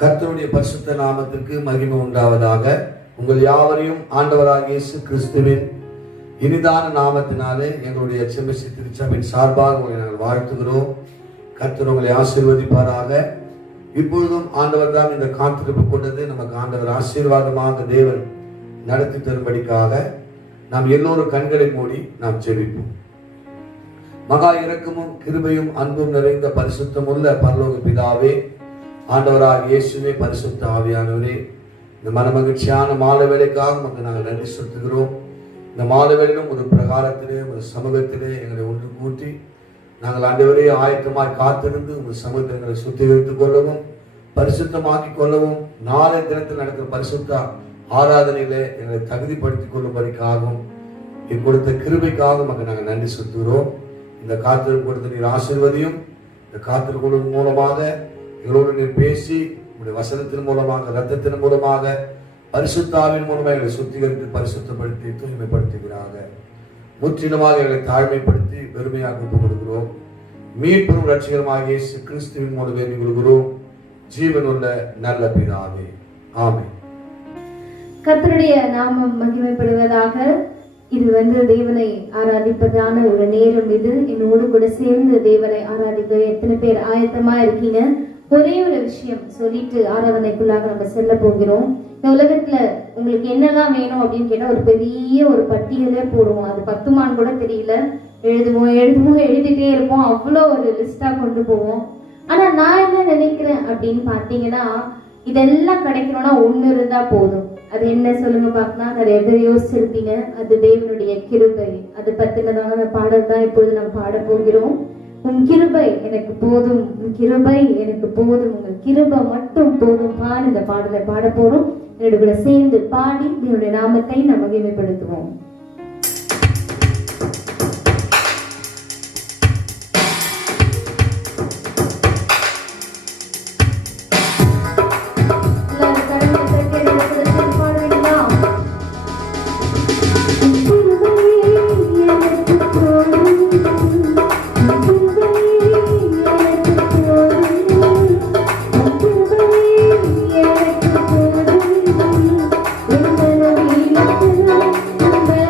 கர்த்தருடைய பரிசுத்த நாமத்திற்கு மகிமை உண்டாவதாக. உங்கள் யாவரையும் ஆண்டவராகிய இயேசு கிறிஸ்துவின் இனிதான நாமத்தினாலே எங்களுடைய எச்எம்எஸ்சி திருச்சபையின் சார்பாக உங்களை நாங்கள் வாழ்த்துகிறோம். கர்த்தர் உங்களை ஆசீர்வதிப்பாராக. இப்பொழுதும் ஆண்டவர் தான் இந்த காத்திருப்பு கொண்டது. நமக்கு ஆண்டவர் ஆசீர்வாதமாக தேவன் நடத்தி தரும்படிக்காக நாம் எல்லோரும் கண்களை மூடி நாம் ஜெபிப்போம். மகா இரக்கமும் கிருபையும் அன்பும் நிறைந்த பரிசுத்தமுள்ள பரலோக பிதாவே, ஆண்டவராக இயேசுவே, பரிசுத்த ஆவியானவரே, இந்த மனமகிழ்ச்சியான மாலை வேளைக்காக நமக்கு நாங்கள் நன்றி செலுத்துகிறோம். இந்த மாலை வேளையிலும் ஒரு பிரகாரத்திலே ஒரு சமூகத்திலே எங்களை ஒன்று கூட்டி நாங்கள் ஆண்டவரே ஆயத்தமாய் காத்திருந்து உங்கள் சமூகத்தை எங்களை சுத்திகரித்துக் கொள்ளவும் பரிசுத்தமாக்கி கொள்ளவும் நாளை தினத்தில் நடக்கிற பரிசுத்த ஆராதனைகளை எங்களை தகுதிப்படுத்திக் கொள்ளும்படிக்காகவும் கொடுத்த கிருபைக்காக நமக்கு நாங்கள் நன்றி செலுத்துகிறோம். இந்த காத்திருப்பு கொடுத்த நீர் ஆசீர்வதியும். இந்த காத்திருப்பு மூலமாக எங்களோடு நீர் பேசி உங்களுடைய வசனத்தின் மூலமாக, இரத்தத்தின் மூலமாக, பரிசுத்தாவின் மூலமாக எங்களை சுத்திகரித்து பரிசுத்தப்படுத்தி தூய்மைப்படுத்துகிறாங்க. முற்றிலுமாக எங்களை தாழ்மைப்படுத்தி பெருமையாக ஒப்புக் கொடுக்கிறோம். மீட்பெரும் ரட்சிகரமாக இயேசு கிறிஸ்துவின் மூலம் வேண்டிக் கொள்கிறோம். ஜீவனுள்ள நல்ல பிதாவே, ஆமென். கர்த்தருடைய நாமம் மகிமைப்படுவதாக. இது தேவனை ஆராதிப்பதான ஒரு நேரம். இது என்னோடு கூட சேர்ந்து தேவனை ஆராதிக்க எத்தனை பேர் ஆயத்தமா இருக்கீங்க? ஒரே ஒரு விஷயம் சொல்லிட்டு ஆராதனைக்குள்ளாக நம்ம செல்ல போகிறோம். இந்த உலகத்துல உங்களுக்கு என்னெல்லாம் வேணும் அப்படின்னு கேட்டா ஒரு பெரிய ஒரு பட்டியலே போடுவோம். அது 10 கூட தெரியல. எழுதிட்டே இருப்போம். அவ்வளோ ஒரு லிஸ்டா கொண்டு போவோம். ஆனா நான் என்ன நினைக்கிறேன் அப்படின்னு பாத்தீங்கன்னா, இதெல்லாம் கிடைக்கணும்னா ஒண்ணு இருந்தா போதும். அது என்ன சொல்லுங்க பார்க்கலாம். நிறைய பேர் யோசிச்சிருப்பீங்க. அது தேவனுடைய கிருபை. அது பத்தினதான பாடல் தான் இப்பொழுது நாம் பாட போகிறோம். உன் கிருபை எனக்கு போதும், உன் கிருபை எனக்கு போதும், உங்கள் கிருபை மட்டும் போதும் பாடு. இந்த பாடலை பாட போறோம். என்னோட கூட சேர்ந்து பாடி என்னுடைய நாமத்தை நாம் மகிமைப்படுத்துவோம். Thank you.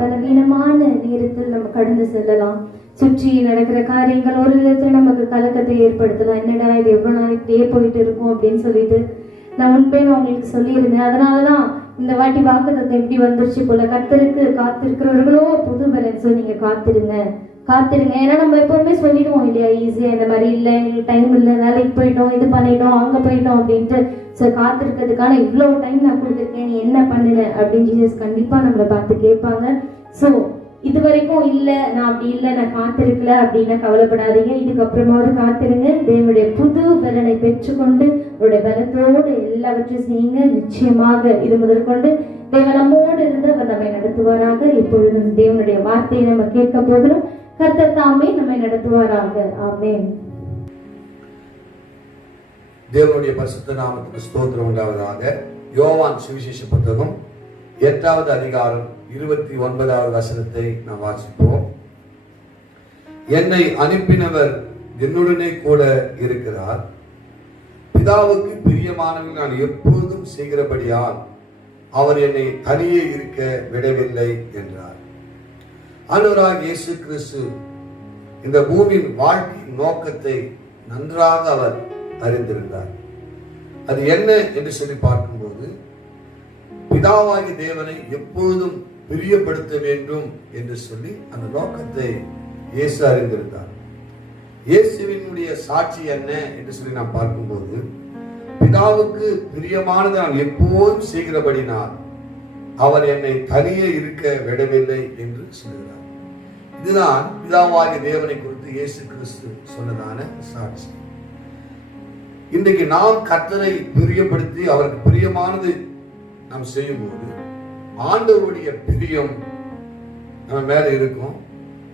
பலவீனமான நேரத்தில் நம்ம கடந்து செல்லலாம். சுற்றி நடக்கிற காரியங்கள் ஒரு விதத்துல நமக்கு கலக்கத்தை ஏற்படுத்தலாம். என்னடா இது எவ்வளவு நாள் இப்படியே போயிட்டு இருக்கும் அப்படின்னு சொல்லிட்டு நான் முன்பே உங்களுக்கு சொல்லியிருந்தேன். அதனாலதான் இந்த வாட்டி வாக்குத்தத்தம் எப்படி வந்துருச்சு போல, கர்த்தருக்கு காத்திருக்கிறவர்களோ புது பலன். ஸோ நீங்க காத்திருங்க. ஏன்னா நம்ம எப்பவுமே சொல்லிடுவோம் இல்லையா, ஈஸியா இந்த மாதிரி இல்லை, எங்களுக்கு டைம் இல்லை, வேலைக்கு போயிட்டோம், இது பண்ணிட்டோம், அங்க போயிட்டோம் அப்படின்ட்டு. ஸோ காத்திருக்கிறதுக்கான இவ்வளவு டைம் நான் கொடுத்துருக்கேன், நீ என்ன பண்ணுன அப்படின்னு ஜீசஸ் கண்டிப்பா நம்மளை பார்த்து கேட்பாங்க. ஸோ இது வரைக்கும் இல்லை, நான் அப்படி இல்லை, நான் காத்திருக்கல அப்படின்னா கவலைப்படாதீங்க. இதுக்கப்புறமாவது காத்திருங்க. தேவனுடைய புது பலனை பெற்றுக்கொண்டு அவருடைய பலத்தோடு எல்லாவற்றையும் செய்யுங்க. நிச்சயமாக இது முதற்கொண்டு தேவன் நம்மோடு இருந்து அவர் நம்மை நடத்துவாராக. இப்பொழுதும் தேவனுடைய வார்த்தையை நம்ம கேட்க போகிறோம். கர்த்தர் தாமே நம்மை நடத்துவாராக. ஆமென். தேவனுடைய பரிசுத்த நாமத்துக்கு ஸ்தோத்திரம் உண்டாவதாக. யோவான் சுவிசேஷ புத்தகம் 8வது அதிகாரம் 29வது வசனத்தை நாம் வாசிப்போம். என்னை அனுப்பினவர் என்னுடனே கூட இருக்கிறார். பிதாவுக்கு பிரியமானவர்கள் நான் எப்பொழுதும் செய்கிறபடியால் அவர் என்னை தனியே இருக்க விடவில்லை என்றார். ஆண்டவராகிய இயேசு கிறிஸ்து இந்த பூமியின் வாழ்க்கையின் நோக்கத்தை நன்றாக அவர் அறிந்திருந்தார். அது என்ன என்று சொல்லி பார்க்கும்போது, பிதாவாகிய தேவனை எப்பொழுதும் பிரியப்படுத்த வேண்டும் என்று சொல்லி அந்த நோக்கத்தை இயேசு அறிந்திருந்தார். இயேசுவினுடைய சாட்சி என்ன என்று சொல்லி நாம் பார்க்கும்போது, பிதாவுக்கு பிரியமானதை நான் எப்போதும் செய்கிறபடினால் அவர் என்னை தனியே இருக்க விடவில்லை என்று சொல்கிறார். இதுதான் பிதாவாகிய தேவனை குறித்து இயேசு கிறிஸ்து சொன்னதான சாட்சி. இன்றைக்கு நாம் கர்த்தரை பிரியப்படுத்தி அவருக்கு பிரியமானது நாம் செய்யும்போது ஆண்டவருடைய பிரியம் நம்ம மேல இருக்கும்.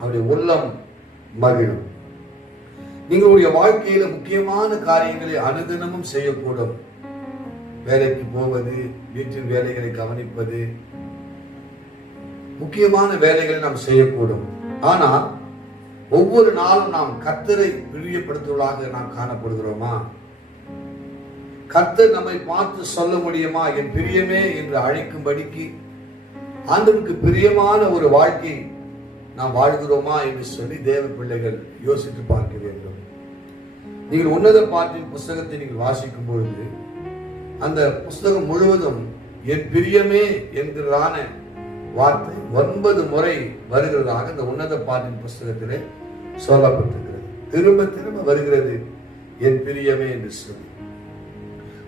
அவருடைய உள்ளம் மகிழும். நீங்களுடைய வாழ்க்கையில முக்கியமான காரியங்களை அனுதினமும் செய்யக்கூடும். வேலைக்கு போவது, வீட்டின் வேலைகளை கவனிப்பது, முக்கியமான வேலைகளை நாம் செய்யக்கூடும். ஆனால் ஒவ்வொரு நாளும் நாம் கர்த்தரை பிரியப்படுத்துவதாக நாம் காணப்படுகிறோமா? கர்த்தர் நம்மை பார்த்து சொல்ல முடியுமா, என் பிரியமே என்று அழைக்கும்படிக்கு ஆண்டவருக்கு பிரியமான ஒரு வாழ்க்கை நாம் வாழ்கிறோமா என்று சொல்லி தேவ பிள்ளைகள் யோசித்து பார்க்க வேண்டும். நீங்கள் உன்னத பாட்டின் புஸ்தகத்தை நீங்கள் வாசிக்கும் பொழுது அந்த புஸ்தகம் முழுவதும் என் பிரியமே என்கிறதான வார்த்தை 9 முறை வருகிறதாக இந்த உன்னத பாட்டின் புஸ்தகத்திலே சொல்லப்பட்டிருக்கிறது. திரும்ப திரும்ப வருகிறது என் பிரியமே என்று சொல்லி.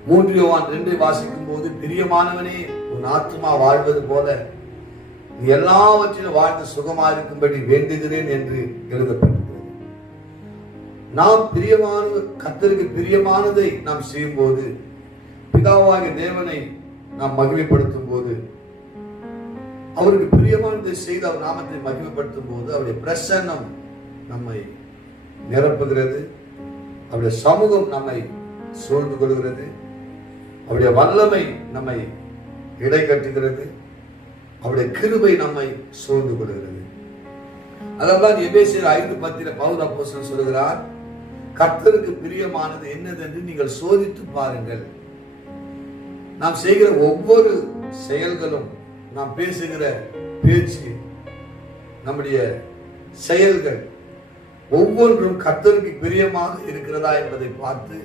3 யோவான் 2 வாசிக்கும் போது, பிரியமானவனே உன் ஆத்மா வாழ்வது போல நீ எல்லாவற்றிலும் வாழ்ந்து சுகமா இருக்கும்படி வேண்டுகிறேன் என்று எழுதப்பட்டிருக்கிறது. நாம் பிரியமான கர்த்தருக்கு பிரியமானதை நாம் செய்யும் போது, பிதாவாகிய தேவனை நாம் மகிமைப்படுத்தும் போது, அவருக்கு பிரியமானதை செய்து அவர் நாமத்தை மகிமைப்படுத்தும் போது அவருடைய பிரசன்னம் நம்மை நிரப்புகிறது. அவருடைய சமூகம் நம்மை சூழ்ந்து கொள்கிறது. அவருடைய வல்லமை நம்மை இடை கட்டுகிறது. அவருடைய கிருபை நம்மை சூழ்ந்து கொள்கிறது. அதெல்லாம் எபேசியர் 5:10 பவுல் அப்போஸ்தலன் சொல்கிறார், கர்த்தருக்கு பிரியமானது என்னதென்று நீங்கள் சோதித்து பாருங்கள். நாம் செய்கிற ஒவ்வொரு செயல்களும், நாம் பேசுகிற பேச்சு, நம்முடைய செயல்கள் ஒவ்வொன்றும் கர்த்தருக்கு பிரியமாக இருக்கிறதா என்பதை பார்த்து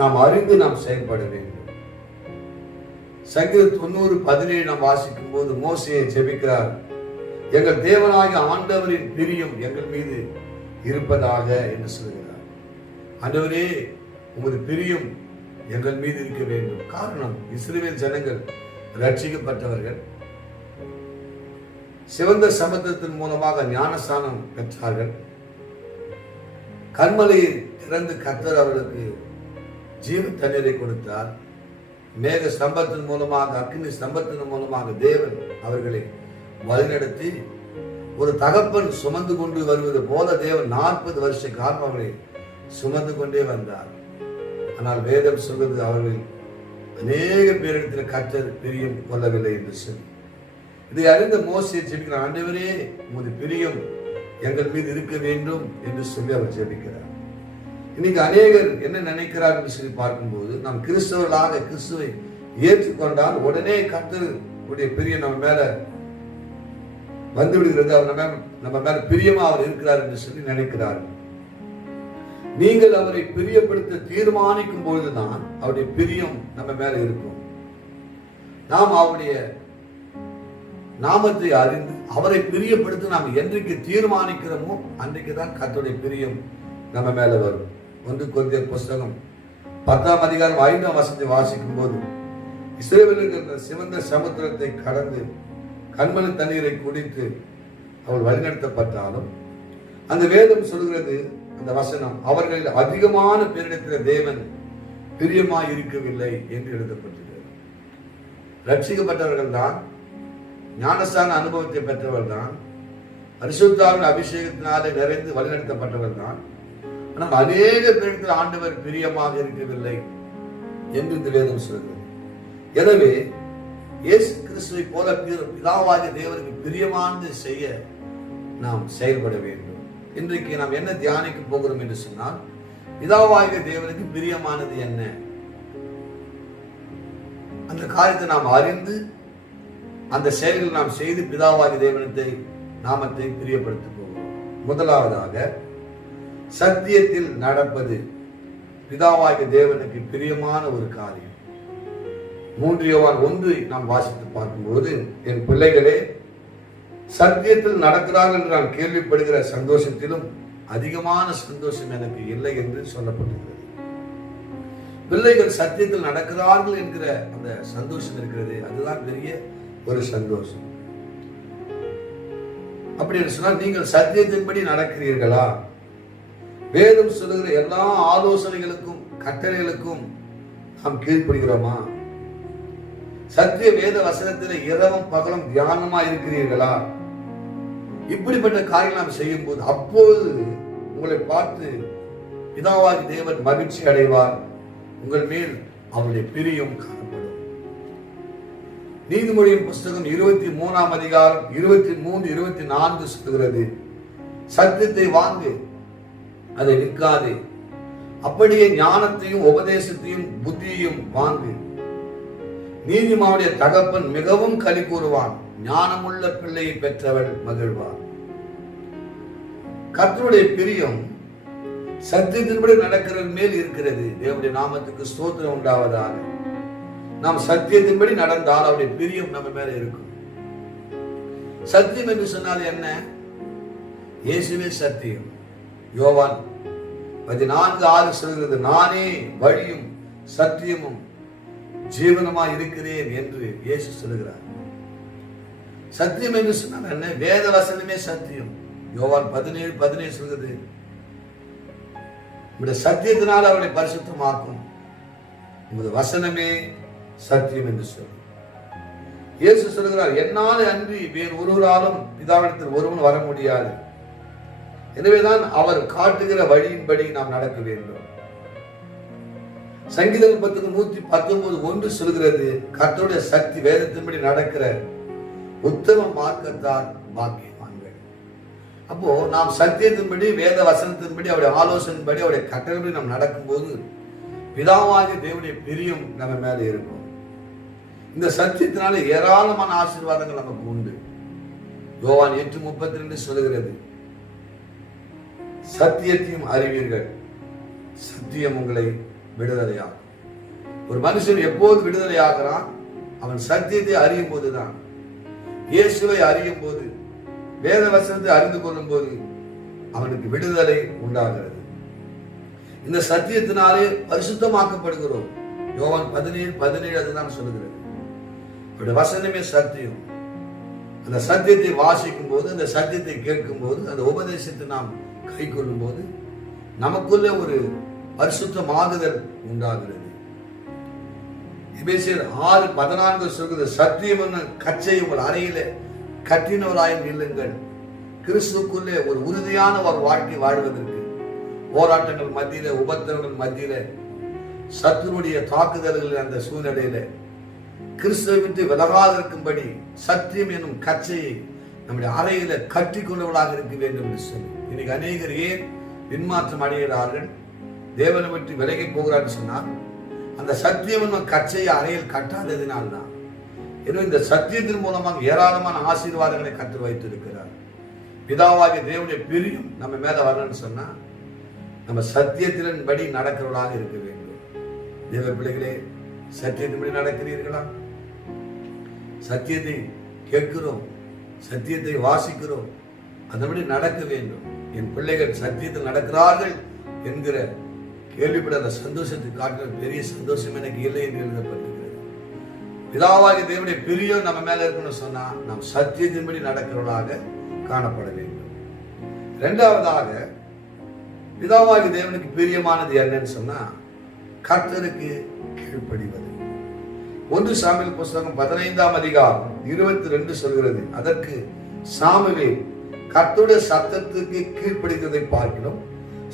நாம் அறிந்து நாம் செயல்பட வேண்டும். சங்கீதம் 90:17 நாம் வாசிக்கும் போது மோசேயை ஜெபிக்கிறார், எங்கள் தேவனாகிய ஆண்டவரின் பிரியம் எங்கள் மீது இருப்பதாக என்று சொல்கிறார். ஆண்டவரே, உமது பிரியம் எங்கள் மீது இருக்க வேண்டும். காரணம், இஸ்ரவேல் ஜனங்கள் ரட்சிக்கப்பட்டவர்கள், சிவந்த சமுத்திரத்தின் மூலமாக ஞானஸ்நானம் பெற்றார்கள். கன்மலையை திறந்து கர்த்தர் அவர்களுக்கு ஜீவ தண்ணீரை கொடுத்தார். மேக ஸ்தம்பத்தின் மூலமாக, அக்னி ஸ்தம்பத்தின் மூலமாக தேவன் அவர்களை வழிநடத்தி ஒரு தகப்பன் சுமந்து கொண்டு வருவது போல தேவன் 40 வருஷ காலம் அவர்களை சுமந்து கொண்டே வந்தார். ஆனால் வேதம் சொல்வது அவர்கள் அநேக பேரிடத்தில் கர்த்தர் பிரியம் கொள்ளவில்லை என்று சொல்லி, இதை அறிந்த மோசே ஜெபிக்கிறார், ஆண்டவரே உமது பிரியம் எங்கள் மீது இருக்க வேண்டும் என்று சொல்லி அவர் ஜெபிக்கிறார். இன்னைக்கு அநேகர் என்ன நினைக்கிறார் என்று சொல்லி பார்க்கும்போது, நாம் கிறிஸ்தவர்களாக கிறிஸ்துவை ஏற்றுக்கொண்டால் உடனே கர்த்தருடைய பிரியம் நம்ம மேல வந்து விடுகிறது. அவர் நம்ம மேல பிரியமா அவர் இருக்கிறார் என்று சொல்லி நினைக்கிறார். நீங்கள் அவரை பிரியப்படுத்த தீர்மானிக்கும் பொழுதுதான் அவருடைய பிரியம் நம்ம மேல இருக்கும். நாம் அவருடைய நாமத்தை அறிந்து அவரை பிரியப்படுத்த நாம் என்றைக்கு தீர்மானிக்கிறோமோ அன்றைக்கு தான் கர்த்தருடைய பிரியம் நம்ம மேல வரும். 1 கொரிந்தியர் புஸ்தகம் 10ஆம் அதிகாரம் 5ஆம் வசனத்தை வாசிக்கும் போது, இஸ்ரவேலர்கள் சிவந்த சமுத்திரத்தை கடந்து கண்மலை தண்ணீரை குடித்து அவள் வழிநடத்தப்பட்டாலும், அந்த வேதம் சொல்கிறது, அந்த வசனம், அவர்களில் அதிகமான பேரிடத்தில் தேவன் பிரியமாய் இருக்கவில்லை என்று எழுதப்பட்டிருக்கிறது. ரட்சிக்கப்பட்டவர்கள் தான், ஞானஸ்தான அனுபவத்தை பெற்றவர் தான், பரிசுத்தாவின் அபிஷேகத்தினாலே நிறைந்து வழிநடத்தப்பட்டவர் தான். ஆனால் அநேக பேரிடத்தில் ஆண்டவர் பிரியமாக இருக்கவில்லை என்று இந்த வேதம் சொல்கிறது. எனவே இயேசு கிறிஸ்துவை போல பிதாவாகிய தேவனுக்கு பிரியமானது செய்ய நாம் செயல்பட வேண்டும். இன்றைக்கு நாம் என்ன தியானிக்க போகிறோம் என்று சொன்னால், பிதாவாகிய தேவனுக்கு பிரியமானது என்ன, அந்த காரியத்தை நாம் அறிந்து அந்த செயல்களை நாம் செய்து பிதாவாகிய தேவனத்தை நாமத்தை பிரியப்படுத்த போகிறோம். முதலாவதாக, சத்தியத்தில் நடப்பது பிதாவாகிய தேவனுக்கு பிரியமான ஒரு காரியம். 3 யோவான் 1 நாம் வாசித்து பார்க்கும்போது, என் பிள்ளைகளே, சத்தியத்தில் நடக்கிறார்கள் என்று நான் கேள்விப்படுகிற சந்தோஷத்திலும் அதிகமான சந்தோஷம் எனக்கு இல்லை என்று சொல்லப்பட்டிருக்கிறது. பிள்ளைகள் சத்தியத்தில் நடக்கிறார்கள் என்கிற அந்த சந்தோஷம் இருக்கிறது, அதுதான் பெரிய ஒரு சந்தோஷம். அப்படி என்று சொன்னால், நீங்கள் சத்தியத்தின்படி நடக்கிறீர்களா? வேதம் சொல்லுகிற எல்லா ஆலோசனைகளுக்கும் கட்டளைகளுக்கும் நாம் கீழ்ப்படுகிறோமா? சத்திய வேத வசனத்தில் இரவும் பகலும் தியானமா இருக்கிறீர்களா? இப்படிப்பட்ட காரியம் நாம் செய்யும் போது, அப்போது உங்களை பார்த்து பிதாவாகி தேவன் மகிழ்ச்சி அடைவார். உங்கள் மேல் அவருடைய பிரியம் காணப்படும். நீதிமொழியின் புஸ்தகம் 23ஆம் அதிகாரம் 23, 24 சொல்கிறது, சத்தியத்தை வாங்கு, அதை விற்காதே, அப்படியே ஞானத்தையும் உபதேசத்தையும் புத்தியையும் வாங்கு. நீதிமானுடைய தகப்பன் மிகவும் களி கூறுவான், ஞானமுள்ள பிள்ளையை பெற்றவள் மகிழ்வார். கர்த்தருடைய பிரியம் சத்தியத்தின்படி நடக்கிற மேல் இருக்கிறது. தேவனுடைய நாமத்துக்கு ஸ்தோத்திரம் உண்டாவதாக. நாம் சத்தியத்தின்படி நடந்தால் அவருடைய பிரியம் நம்ம மேல இருக்கும். சத்தியம் என்று சொன்னால் என்ன? இயேசுவே சத்தியம். யோவான் 14:6 சொல்கிறது, நானே வழியும் சத்தியமும் ஜீவனமாய் இருக்கிறேன் என்று இயேசு சொல்லுகிறார். சத்தியம் என்று சொன்னால் என்ன? வேத வசனமே சத்தியம். யோவான் 17:17 சொல்கிறது, உங்களுடைய சத்தியத்தினால் அவரை பரிசுத்தமாக்கும், உங்களுடைய வசனமே சத்தியம் என்று சொல்லு. இயேசு சொல்லுகிறார், என்னால் அன்றி வேறு ஒருவராலும் பிதாவிடத்தில் ஒருவன் வர முடியாது. எனவேதான் அவர் காட்டுகிற வழியின்படி நாம் நடக்க வேண்டும். சங்கீதம் 119:1 சொல்கிறது, கர்த்தருடைய சக்தி வேதத்தின்படி நடக்கிற உத்தம மார்க்கத்தார் பாக்கியவான்கள். அப்போ நாம் சத்தியத்தின்படி வேத வசனத்தின்படி அவருடைய ஆலோசனைப்படி அவருடைய கட்டளைப்படி நாம் நடக்கும்போது பிதாவாகிய தேவனுடைய பிரியம் நம்ம மேல இருக்கும். இந்த சத்தியத்தினால ஏராளமான ஆசீர்வாதங்கள் நமக்கு உண்டு. யோவான் 8:32 சொல்லுகிறது, சத்தியத்தையும் அறிவீர்கள், சத்தியம் உங்களை விடுதலையாகும். ஒரு மனுஷன் எப்போது விடுதலையாகிறான்? அவன் சத்தியத்தை அறியும் போதுதான். இயேசுவை அறியும் போது, வேத வசனத்தை அறிந்து கொள்ளும் போது அவனுக்கு விடுதலை உண்டாகிறது. இந்த சத்தியத்தினாலே பரிசுத்தமாக்கப்படுகிறோம். யோவான் 17:17 அதுதான் சொல்லுகிறது. அவருடைய வசனமே சத்தியம். அந்த சத்தியத்தை வாசிக்கும் போது, அந்த சத்தியத்தை கேட்கும் போது, அந்த உபதேசத்தை நாம் கை கொள்ளும் போது நமக்குள்ள ஒரு பரிசுத்தமாகுதல் உண்டாகிறது. எபேசியர் 6:14 சொல்கிறது, சத்தியம் என்ன கச்சை உங்கள் அறையில கட்டினவராய் நில்லுங்கள். கிறிஸ்துக்குள்ளே ஒரு உறுதியான ஒரு வாழ்க்கை வாழ்வதற்கு போராட்டங்கள் மத்தியில, உபத்திரங்கள் மத்தியில, சத்துருடைய தாக்குதல்கள், அந்த சூழ்நிலையில கிறிஸ்துவை விட்டு விலகாதிருக்கும்படி சத்தியம் என்னும் கச்சையை நம்முடைய அறையில கட்டி கொண்டவர்களாக இருக்க வேண்டும் என்று சொல்லி, இன்னைக்கு அநேகர் ஏன் பின்மாற்றம் அடைகிறார்கள், தேவனை விட்டு விலகி போகிறார்கள் சொன்னால், அந்த சத்தியம் என்னும் கச்சையை அறையில் கட்டாததினால்தான். எனவே இந்த சத்தியத்தின் மூலமாக ஏராளமான ஆசீர்வாதங்களை கர்த்தர் வைத்திருக்கிறார். பிதாவாகிய தேவனுடைய பிரியம் நம்ம மேல வரணும்னு சொன்னா நம்ம சத்தியத்தின்படி நடக்கிறவர்களாக இருக்க வேண்டும். தேவ பிள்ளைகளே, சத்தியத்தின்படி நடக்கிறீர்களா? சத்தியத்தை கேட்கிறோம், சத்தியத்தை வாசிக்கிறோம், அதன்படி நடக்க வேண்டும். என் பிள்ளைகள் சத்தியத்தில் நடக்கிறார்கள் என்கிற கேள்விப்பட அந்த சந்தோஷத்தை காட்டுற பெரிய சந்தோஷம் எனக்கு இல்லை என்று எழுதப்பட்டிருக்கிறது. பிதாவாகிய தேவனுடைய பிரியம் நம்ம மேல இருக்கணும்னு சொன்னா நாம் சத்தியத்தின்படி நடக்கிறவர்களாக காணப்பட வேண்டும். இரண்டாவதாக, பிதாவாகிய தேவனுக்கு பிரியமானது என்னன்னு சொன்னா கர்த்தருக்கு கீழ்ப்படிவது. 1 சாமுவேல் புஸ்தகம் 15ஆம் அதிகாரம் 22 சொல்கிறது, அதற்கு சாமுவேல் கர்த்தருடைய சத்தத்துக்கு கீழ்ப்படிக்கிறதை பார்க்கிறோம்,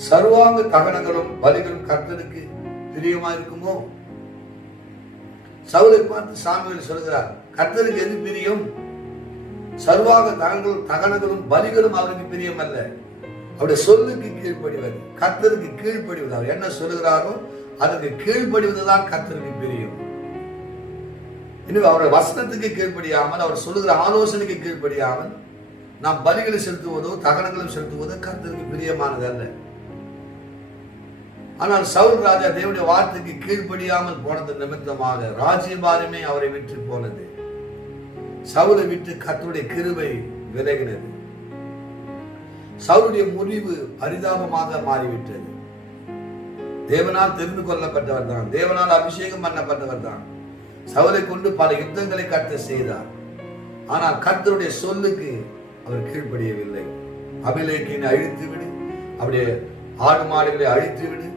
சர்வாங்க தகனங்களும் பலிகளும் கர்த்தருக்கு பிரியமா இருக்குமோ? சவுலை பார்த்து சாமுவேல் சொல்கிறார், கர்த்தருக்கு எது பிரியம்? சர்வாங்க தகனங்களும் பலிகளும் அவருக்கு பிரியம் அல்ல, அவருடைய சொல்லுக்கு கீழ்ப்படிவது, கர்த்தருக்கு கீழ்ப்படிவது. அவர் என்ன சொல்லுகிறாரோ அதற்கு கீழ்ப்படிவதுதான் கர்த்தருக்கு பிரியம். இன்னும் அவருடைய வசனத்துக்கு கீழ்ப்படியாமல், அவர் சொல்லுகிற ஆலோசனைக்கு கீழ்ப்படியாமல் நாம் பலிகளை செலுத்துவதோ தகனங்களும் செலுத்துவதோ கர்த்தருக்கு பிரியமானது அல்ல. ஆனால் சவுல் ராஜா தேவனுடைய வார்த்தைக்கு கீழ்ப்படியாமல் போனது நிமித்தமாக ராஜ்யபாரமே அவரை விட்டு போனது. சவுலை விட்டு கர்த்தருடைய கிருபை விலகினது. சவுலுடைய முடிவு பரிதாபமாக மாறிவிட்டது. தேவனால் தெரிந்து கொள்ளப்பட்டவர் தான், தேவனால் அபிஷேகம் பண்ணப்பட்டவர் தான். சவுலை கொண்டு பல யுத்தங்களை கர்த்தர் செய்தார். ஆனால் கர்த்தருடைய சொல்லுக்கு அவர் கீழ்ப்படியவில்லை. அபிலேக்கினை அழித்து விடு, அவருடைய ஆடு மாடுகளை அழித்து விடு,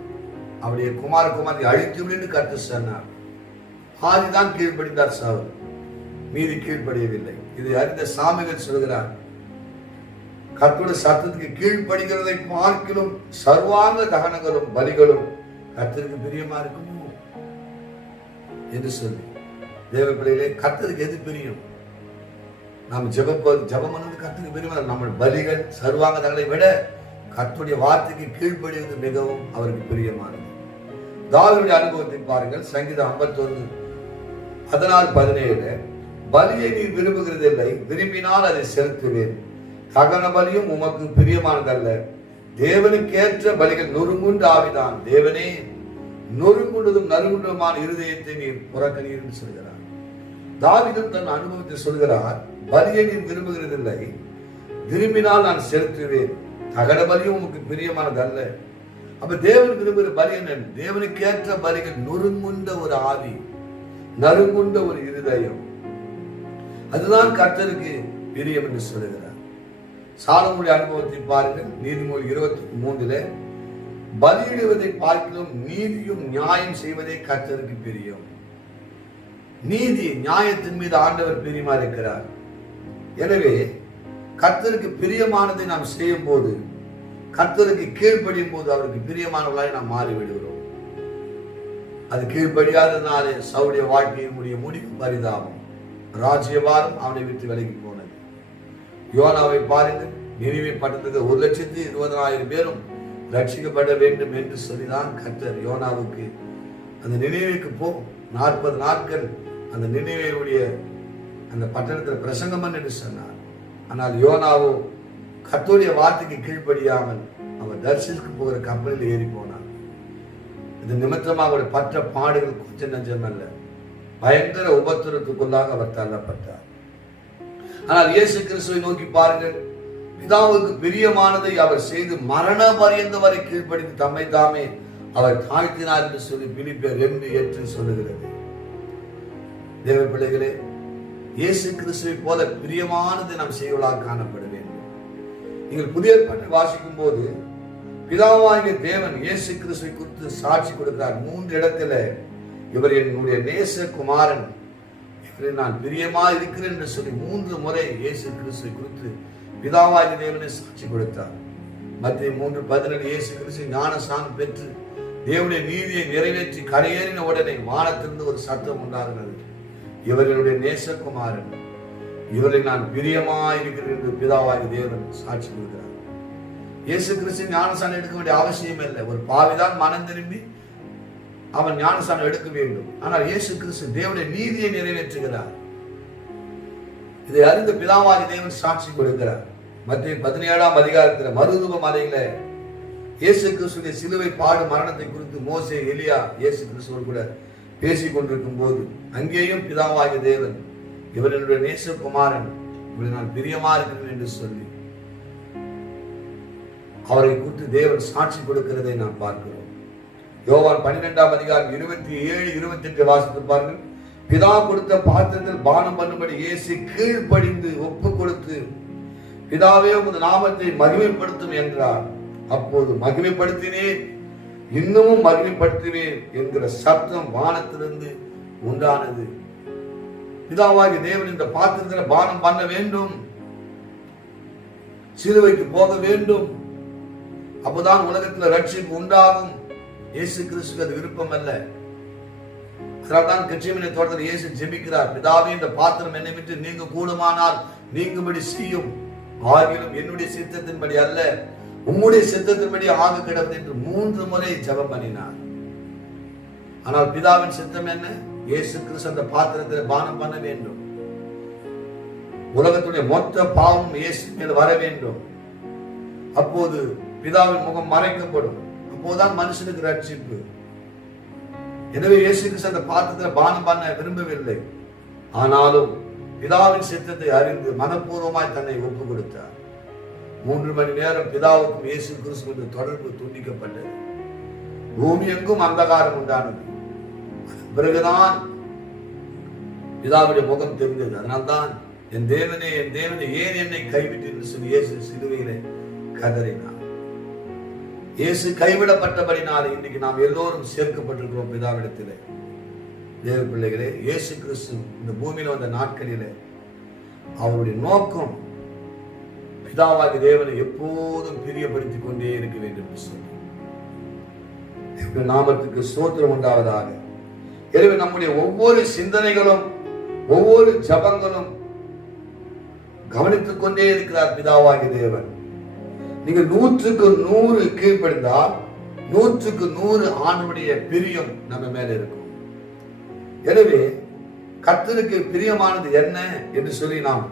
அவருடைய குமாரி அழித்து விடு என்று கர்த்தர் சொன்னார். ஆதிதான் கீழ்ப்படிந்தார் சவுல், மீதி கீழ்ப்படியவில்லை. இதை அறிந்த சாமுவேல் சொல்கிறார், கர்த்தருடைய சத்தத்துக்கு கீழ்ப்படுகிறதை பார்க்கிலும் சர்வாங்க தகனங்களும் பலிகளும் கர்த்தருக்கு பிரியமா இருக்குமோ என்று சொல்லி, தேவ பிள்ளைகளே, கர்த்தருக்கு எது பிரியம்? நாம் ஜெபம் பண்ணது கர்த்தருக்கு பிரியமா? நம்ம பலிகள் சர்வாங்க தகனை விட கர்த்தருடைய வார்த்தைக்கு கீழ்ப்படிவது மிகவும் அவருக்கு பிரியமானது. தாவீதுடைய அனுபவத்தை பாருங்கள். சங்கீதம் 51:16-17, பலியை நீ விரும்புகிறதில்லை, விரும்பினால் அதை செலுத்துவேன், தகன பலியும் உமக்கு பிரியமானதல்ல, தேவனுக்கேற்ற பலிகள் நொறுங்குண்ட ஆவிதான், தேவனே நொறுங்குண்டதும் நறுங்குண்டதுமான இருதயத்தை நீர் புறக்கணீர் என்று சொல்கிறார். தாவீதும் தன் அனுபவத்தை சொல்கிறார், பலியை நீ விரும்புகிறதில்லை, விரும்பினால் நான் செலுத்துவேன், தகன பலியும் உமக்கு பிரியமானதல்ல. அப்ப தேவன் விரும்புகிற பலி என்ன? தேவனுக்கேற்ற பலிகள் நொறுங்குண்ட ஒரு ஆவி, நறுங்குண்ட ஒரு இருதயம், அதுதான் கர்த்தருக்கு பிரியம் என்று சொல்லுகிறார். சாலமோனுடைய அனுபவத்தை பாருங்கள். நீதிமொழி 23 பலியிடுவதை பார்க்கிறோம், நீதியும் நியாயம் செய்வதே கர்த்தருக்கு பிரியம். நீதி நியாயத்தின் மீது ஆண்டவர் பிரியமா இருக்கிறார். எனவே கர்த்தருக்கு பிரியமானதை நாம் செய்யும் போது, கர்த்தருக்கு கீழ்ப்படியும் போது அவருக்கு பிரியமானவர்களாய் நாம் மாறிவிடுகிறோம். அது கீழ்ப்படியாதனாலே சவுடைய வாழ்க்கையினுடைய முடிவு பரிதாபம், ராஜ்யபாரம் அவனை விட்டு விலகி போனது. யோனாவை பாருங்கள். நினிவே பட்டணத்துக்கு 1,20,000 பேரும் ரட்சிக்கப்பட வேண்டும் என்று சொல்லிதான் கர்த்தர் யோனாவுக்கு அந்த நினிவேக்கு போ 40 நாட்கள் அந்த நினிவேயுடைய அந்த பட்டணத்தில் பிரசங்கம் என்று சொன்னார். ஆனால் யோனாவோ கர்த்தருடைய வார்த்தைக்கு கீழ்ப்படியாமல் அவர் தர்ஷிக்கு போகிற கப்பலில் ஏறி போனார். இது நிமித்தமாக அவருடைய பற்ற பாடுகள் கொஞ்சம் நஞ்சம் அல்ல, பயங்கர உபத்திரத்துக்குள்ளாக அவர் தள்ளப்பட்டார். ஆனால் இயேசு கிறிஸ்துவை நோக்கி பாருங்கள். பிதாவுக்கு பிரியமானதை அவர் செய்து மரண பரியந்த வரை கீழ்ப்படித்து தம்மை தாமே அவர் தாழ்த்தினார் என்று சொல்லி பிலிப்பியர் 2:8 சொல்லுகிறது. தேவ பிள்ளைகளே, இயேசு கிறிஸ்துவை போல பிரியமானதை நாம் செய்வதாக காணப்பட வேண்டும். நீங்கள் புதிய ஏற்பாட்டை வாசிக்கும் போது பிதாவாகிய தேவன் இயேசு கிறிஸ்துவை குறித்து சாட்சி கொடுக்கிறார். 3 இடத்துல இவர் என்னுடைய நேச குமாரன், இவரை நான் பிரியமா இருக்கிறேன் என்று சொல்லி 3 முறை இயேசு கிறிஸ்துவை குறித்து பிதாவாகிய தேவனை சாட்சி கொடுத்தார். மத்திய 3:17 இயேசு கிறிஸ்து ஞானஸ்நானம் பெற்று தேவனுடைய நீதியை நிறைவேற்றி கரையேறின உடனே வானத்திலிருந்து ஒரு சத்தம் உண்டாகிறது, இவர்களுடைய நேசகுமாரன், இவரை நான் பிரியமா இருக்கிறேன் என்று பிதாவாகிய தேவன் சாட்சி கொடுக்கிறார். இயேசு கிறிஸ்து ஞானஸ்நானம் எடுக்க வேண்டிய அவசியம் இல்லை. ஒரு பாவிதான் மனம் திரும்பி அவன் ஞானஸ்நானம் எடுக்க வேண்டும். ஆனால் இயேசு கிறிஸ்து தேவனுடைய நீதியை நிறைவேற்றுகிறார். இதை அறிந்த பிதாவாகி தேவன் சாட்சி கொடுக்கிறார். மத்திய 17ஆம் அதிகாரத்தில் மறுரூப மலையில இயேசு கிறிஸ்துவின் சிலுவை பாடு மரணத்தை குறித்து மோசே எலியா இயேசு கிறிஸ்துவோடு கூட பேசிக் கொண்டிருக்கும் போது அங்கேயும் பிதாவாகிய தேவன் இவர் என்னுடைய நேசகுமாரன், இவரை நான் பிரியமா இருக்கிறேன் என்று சொல்லி அவரை குறித்து தேவன் சாட்சி கொடுக்கிறதை நாம் பார்க்கிறோம். யோவான் 12ஆம் அதிகாரம் 27, 28 வாசித்து பாருங்கள். பிதா கொடுத்த பாத்திரத்தில் பானம் பண்ணும்படி இயேசு கீழ்ப்படிந்து ஒப்பு கொடுத்து, பிதாவே உமது நாமத்தை மகிமைப்படுத்தும் என்றார். அப்போது மகிமைப்படுத்தினேன், இன்னமும் மகிமைப்படுத்துவேன் என்கிற சத்தம் வானத்திலிருந்து உண்டானது. பிதாவாகிய தேவன் இந்த பாத்திரத்தில் பானம் பண்ண வேண்டும், சிலுவைக்கு போக வேண்டும், அப்போதான் உலகத்தில் ரட்சிப்பு உண்டாகும். இயேசு கிறிஸ்துக்கு அது விருப்பம் அல்ல. அதனால்தான் கெத்செமனே தோட்டத்தில் இயேசு ஜெபிக்கிறார், பிதாவே இந்த பாத்திரம் என்னை விட்டு நீங்க கூடுமானால் நீங்கும்படி செய்யும், ஆகிலும் என்னுடைய சித்தத்தின்படி அல்ல உம்முடைய சித்தத்தின்படி ஆக கிடவது என்று 3 முறை ஜெபம் பண்ணினார். ஆனால் பிதாவின் சித்தம் என்ன? இயேசு கிறிஸ்து அந்த பாத்திரத்தில் பானம் பண்ண வேண்டும். உலகத்துடைய மொத்த பாவம் இயேசு மேல் வர வேண்டும். அப்போது பிதாவின் முகம் மறைக்கப்படும். அப்போதான் மனுஷனுக்கு ரட்சிப்பு. எனவே இயேசு கிறிஸ்து அந்த பாத்திரத்தில் பானம் பண்ண விரும்பவில்லை. ஆனாலும் பிதாவின் சித்தத்தை அறிந்து மனப்பூர்வமாய் தன்னை ஒப்பு கொடுத்தார். 3 மணி நேரம் பிதாவுக்கும் இயேசு கிறிஸ்துவின் தொடர்பு துண்டிக்கப்பட்டது. பூமி எங்கும் அந்தகாரம் உண்டானது. பிறகுதான் பிதாவுடைய முகம் தெரிந்தது. அதனால்தான் என் தேவனே ஏன் என்னை கைவிட்டு சொல்லி இயேசு சிலுவையிலே கதறினார். இயேசு கைவிடப்பட்டபடினாலே இன்னைக்கு நாம் எல்லோரும் சேர்க்கப்பட்டிருக்கிறோம் பிதாவிடத்திலே. தேவ பிள்ளைகளே, இயேசு கிறிஸ்து இந்த பூமியில வந்த நாட்களிலே அவருடைய நோக்கம் பிதாவாகிய தேவனை எப்போதும் பிரியப்படுத்திக் கொண்டே இருக்க வேண்டும் என்று சொல்லி நாமத்துக்கு ஸ்தோத்திரம் உண்டாவதாக. எனவே நம்முடைய ஒவ்வொரு சிந்தனைகளும் ஒவ்வொரு ஜபங்களும் கவனித்துக் கொண்டே இருக்கிறார் பிதாவாகிய தேவன். நீங்க 100க்கு 100 கீழ்ப்படிந்தால் 100க்கு 100 ஆண்டவருடைய பிரியம் நம்ம மேல இருக்கும். எனவே கர்த்தருக்கு பிரியமானது என்ன என்று சொல்லி நாம்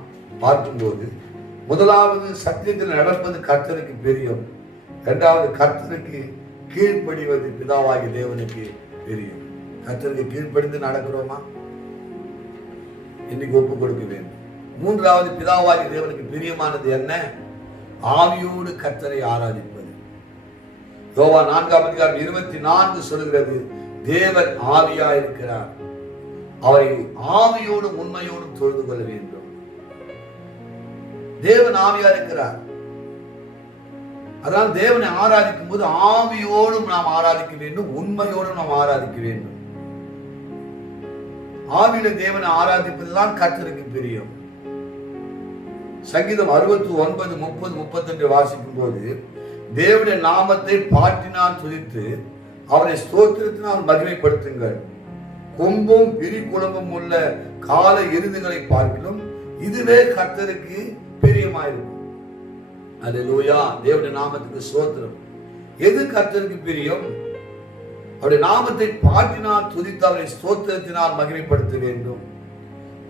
பார்க்கும்போது, முதலாவது சத்தியத்தில் நடப்பது கர்த்தருக்கு பிரியம். இரண்டாவது கர்த்தருக்கு கீழ்ப்படிவது பிதாவாகிய தேவனுக்கு பிரியம். கர்த்தருக்கு கீழ்ப்படிந்து நடக்கிறோமா? இன்னைக்கு ஒப்பு கொடுக்க வேண்டும். மூன்றாவது பிதாவாகிய தேவனுக்கு பிரியமானது என்ன? ஆவியோடு கர்த்தரை ஆராதிப்பது. யோவான் 4ஆம் அதிகாரம் 24 சொல்கிறது, தேவன் ஆவியா இருக்கிறார், அவரை ஆவியோடும் உண்மையோடும் தொழுது கொள்ள வேண்டும். தேவன் ஆவியா இருக்கிறார். அதனால் தேவனை ஆராதிக்கும் போது ஆவியோடும் நாம் ஆராதிக்க வேண்டும், உண்மையோடும் நாம் ஆராதிக்க வேண்டும். ஆவியில தேவனை ஆராதிப்பதுதான் கர்த்தருக்கு பிரியம். சங்கீதம் 69, 30, 32 வாசிக்கும் போது, தேவனுடைய நாமத்தை பாட்டினால் துதித்து அவரை ஸ்தோத்திரத்தினால் மகிமைப்படுத்துங்கள். கொம்பும் விரி குழம்பும் உள்ள கால எருதுகளை பார்க்கிலும் இதுவே கர்த்தருக்கு பிரியமாயிருக்கும். அல்லேலூயா, தேவனுடைய நாமத்துக்கு ஸ்தோத்திரம். எது கர்த்தருக்கு பிரியம்? அவருடைய நாமத்தை பாட்டினால் துதித்து அவரை ஸ்தோத்திரத்தினால் மகிமைப்படுத்த வேண்டும்.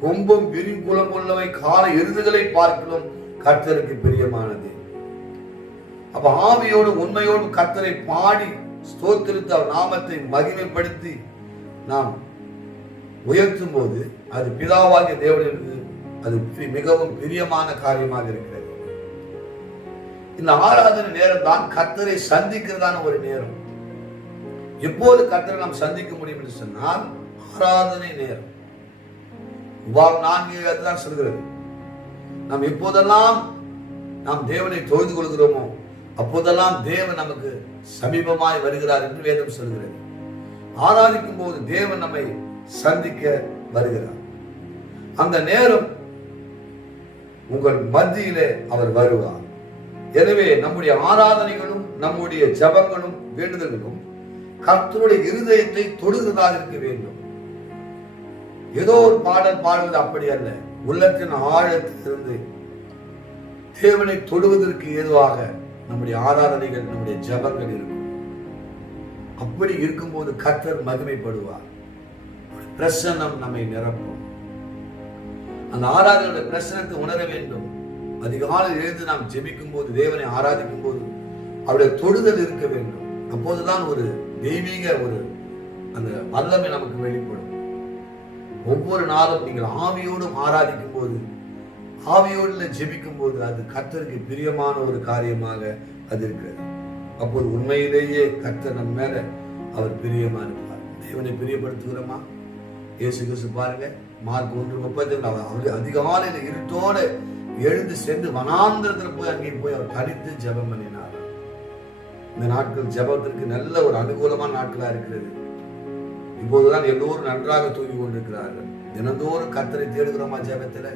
கொம்பும் விரி குழம்புள்ளவை கால எருதுகளை பார்க்கிலும் கர்த்தருக்கு பிரியமானது. அப்ப ஆவியோடு உண்மையோடு கர்த்தரை பாடி ஸ்தோத்திரித்து அவர் நாமத்தை மகிமைப்படுத்தி நாம் உயர்த்தும் போது அது பிதாவாகிய தேவனுக்கு அது மிகவும் பிரியமான காரியமாக இருக்கிறது. இந்த ஆராதனை நேரம் தான் கர்த்தரை சந்திக்கிறதான ஒரு நேரம். எப்போது கர்த்தரை நாம் சந்திக்க முடியும் என்று சொன்னால் ஆராதனை நேரம். உபாகம் 4:7 தான் சொல்கிறது, நாம் எப்போதெல்லாம் நாம் தேவனை தொழுது கொள்கிறோமோ அப்போதெல்லாம் தேவன் நமக்கு சமீபமாய் வருகிறார் என்று வேதம் சொல்கிறது. ஆராதிக்கும் போது தேவன் நம்மை சந்திக்க வருகிறார். அந்த நேரம் உங்கள் மத்தியிலே அவர் வருவார். எனவே நம்முடைய ஆராதனைகளும் நம்முடைய ஜபங்களும் வேண்டுதல்களும் கர்த்தருடைய இருதயத்தை தொடுகிறதாக இருக்க வேண்டும். ஏதோ ஒரு பாடல் பாடுவது அப்படி அல்ல, உள்ளத்தின் ஆழத்திலிருந்து தேவனை தொடுவதற்கு ஏதுவாக நம்முடைய ஆராதனைகள் நம்முடைய ஜபங்கள் இருக்கும். அப்படி இருக்கும்போது கர்த்தர் மகிமைப்படுவார், பிரசன்னம் நம்மை நிரப்பும். அந்த ஆராதனையோட பிரசனத்தை உணர வேண்டும். அதிகாலையில் எழுந்து நாம் ஜெபிக்கும் போது, தேவனை ஆராதிக்கும் போது அவருடைய தொடுதல் இருக்க வேண்டும். அப்போதுதான் ஒரு தெய்வீக ஒரு அந்த வல்லமை நமக்கு வெளிப்படும். ஒவ்வொரு நாளும் நீங்கள் ஆவியோடும் ஆராதிக்கும் போது, ஆவியோடு ஜெபிக்கும் போது அது கர்த்தருக்கு பிரியமான ஒரு காரியமாக அது இருக்கிறது. அப்போது உண்மையிலேயே கர்த்தர் நம்ம மேல அவர் பிரியமா இருப்பார். தேவனை பிரியப்படுத்துகிறோமா? இயேசு கிறிஸ்து பாருங்க, மார்க் 1:32 அவர் அதிகாலையில் இருட்டோடு எழுந்து சென்று வனாந்திரத்தில் போய் அங்கே போய் அவர் தனித்து ஜெபம் பண்ணினார். இந்த நாட்கள் ஜெபத்திற்கு நல்ல ஒரு அனுகூலமான நாட்களா இருக்கிறது. இப்போதுதான் எல்லோரும் நன்றாக தூங்கி கொண்டிருக்கிறார்கள். தினந்தோறும் கர்த்தரை தேடுகிறோமா? ஜெபத்துல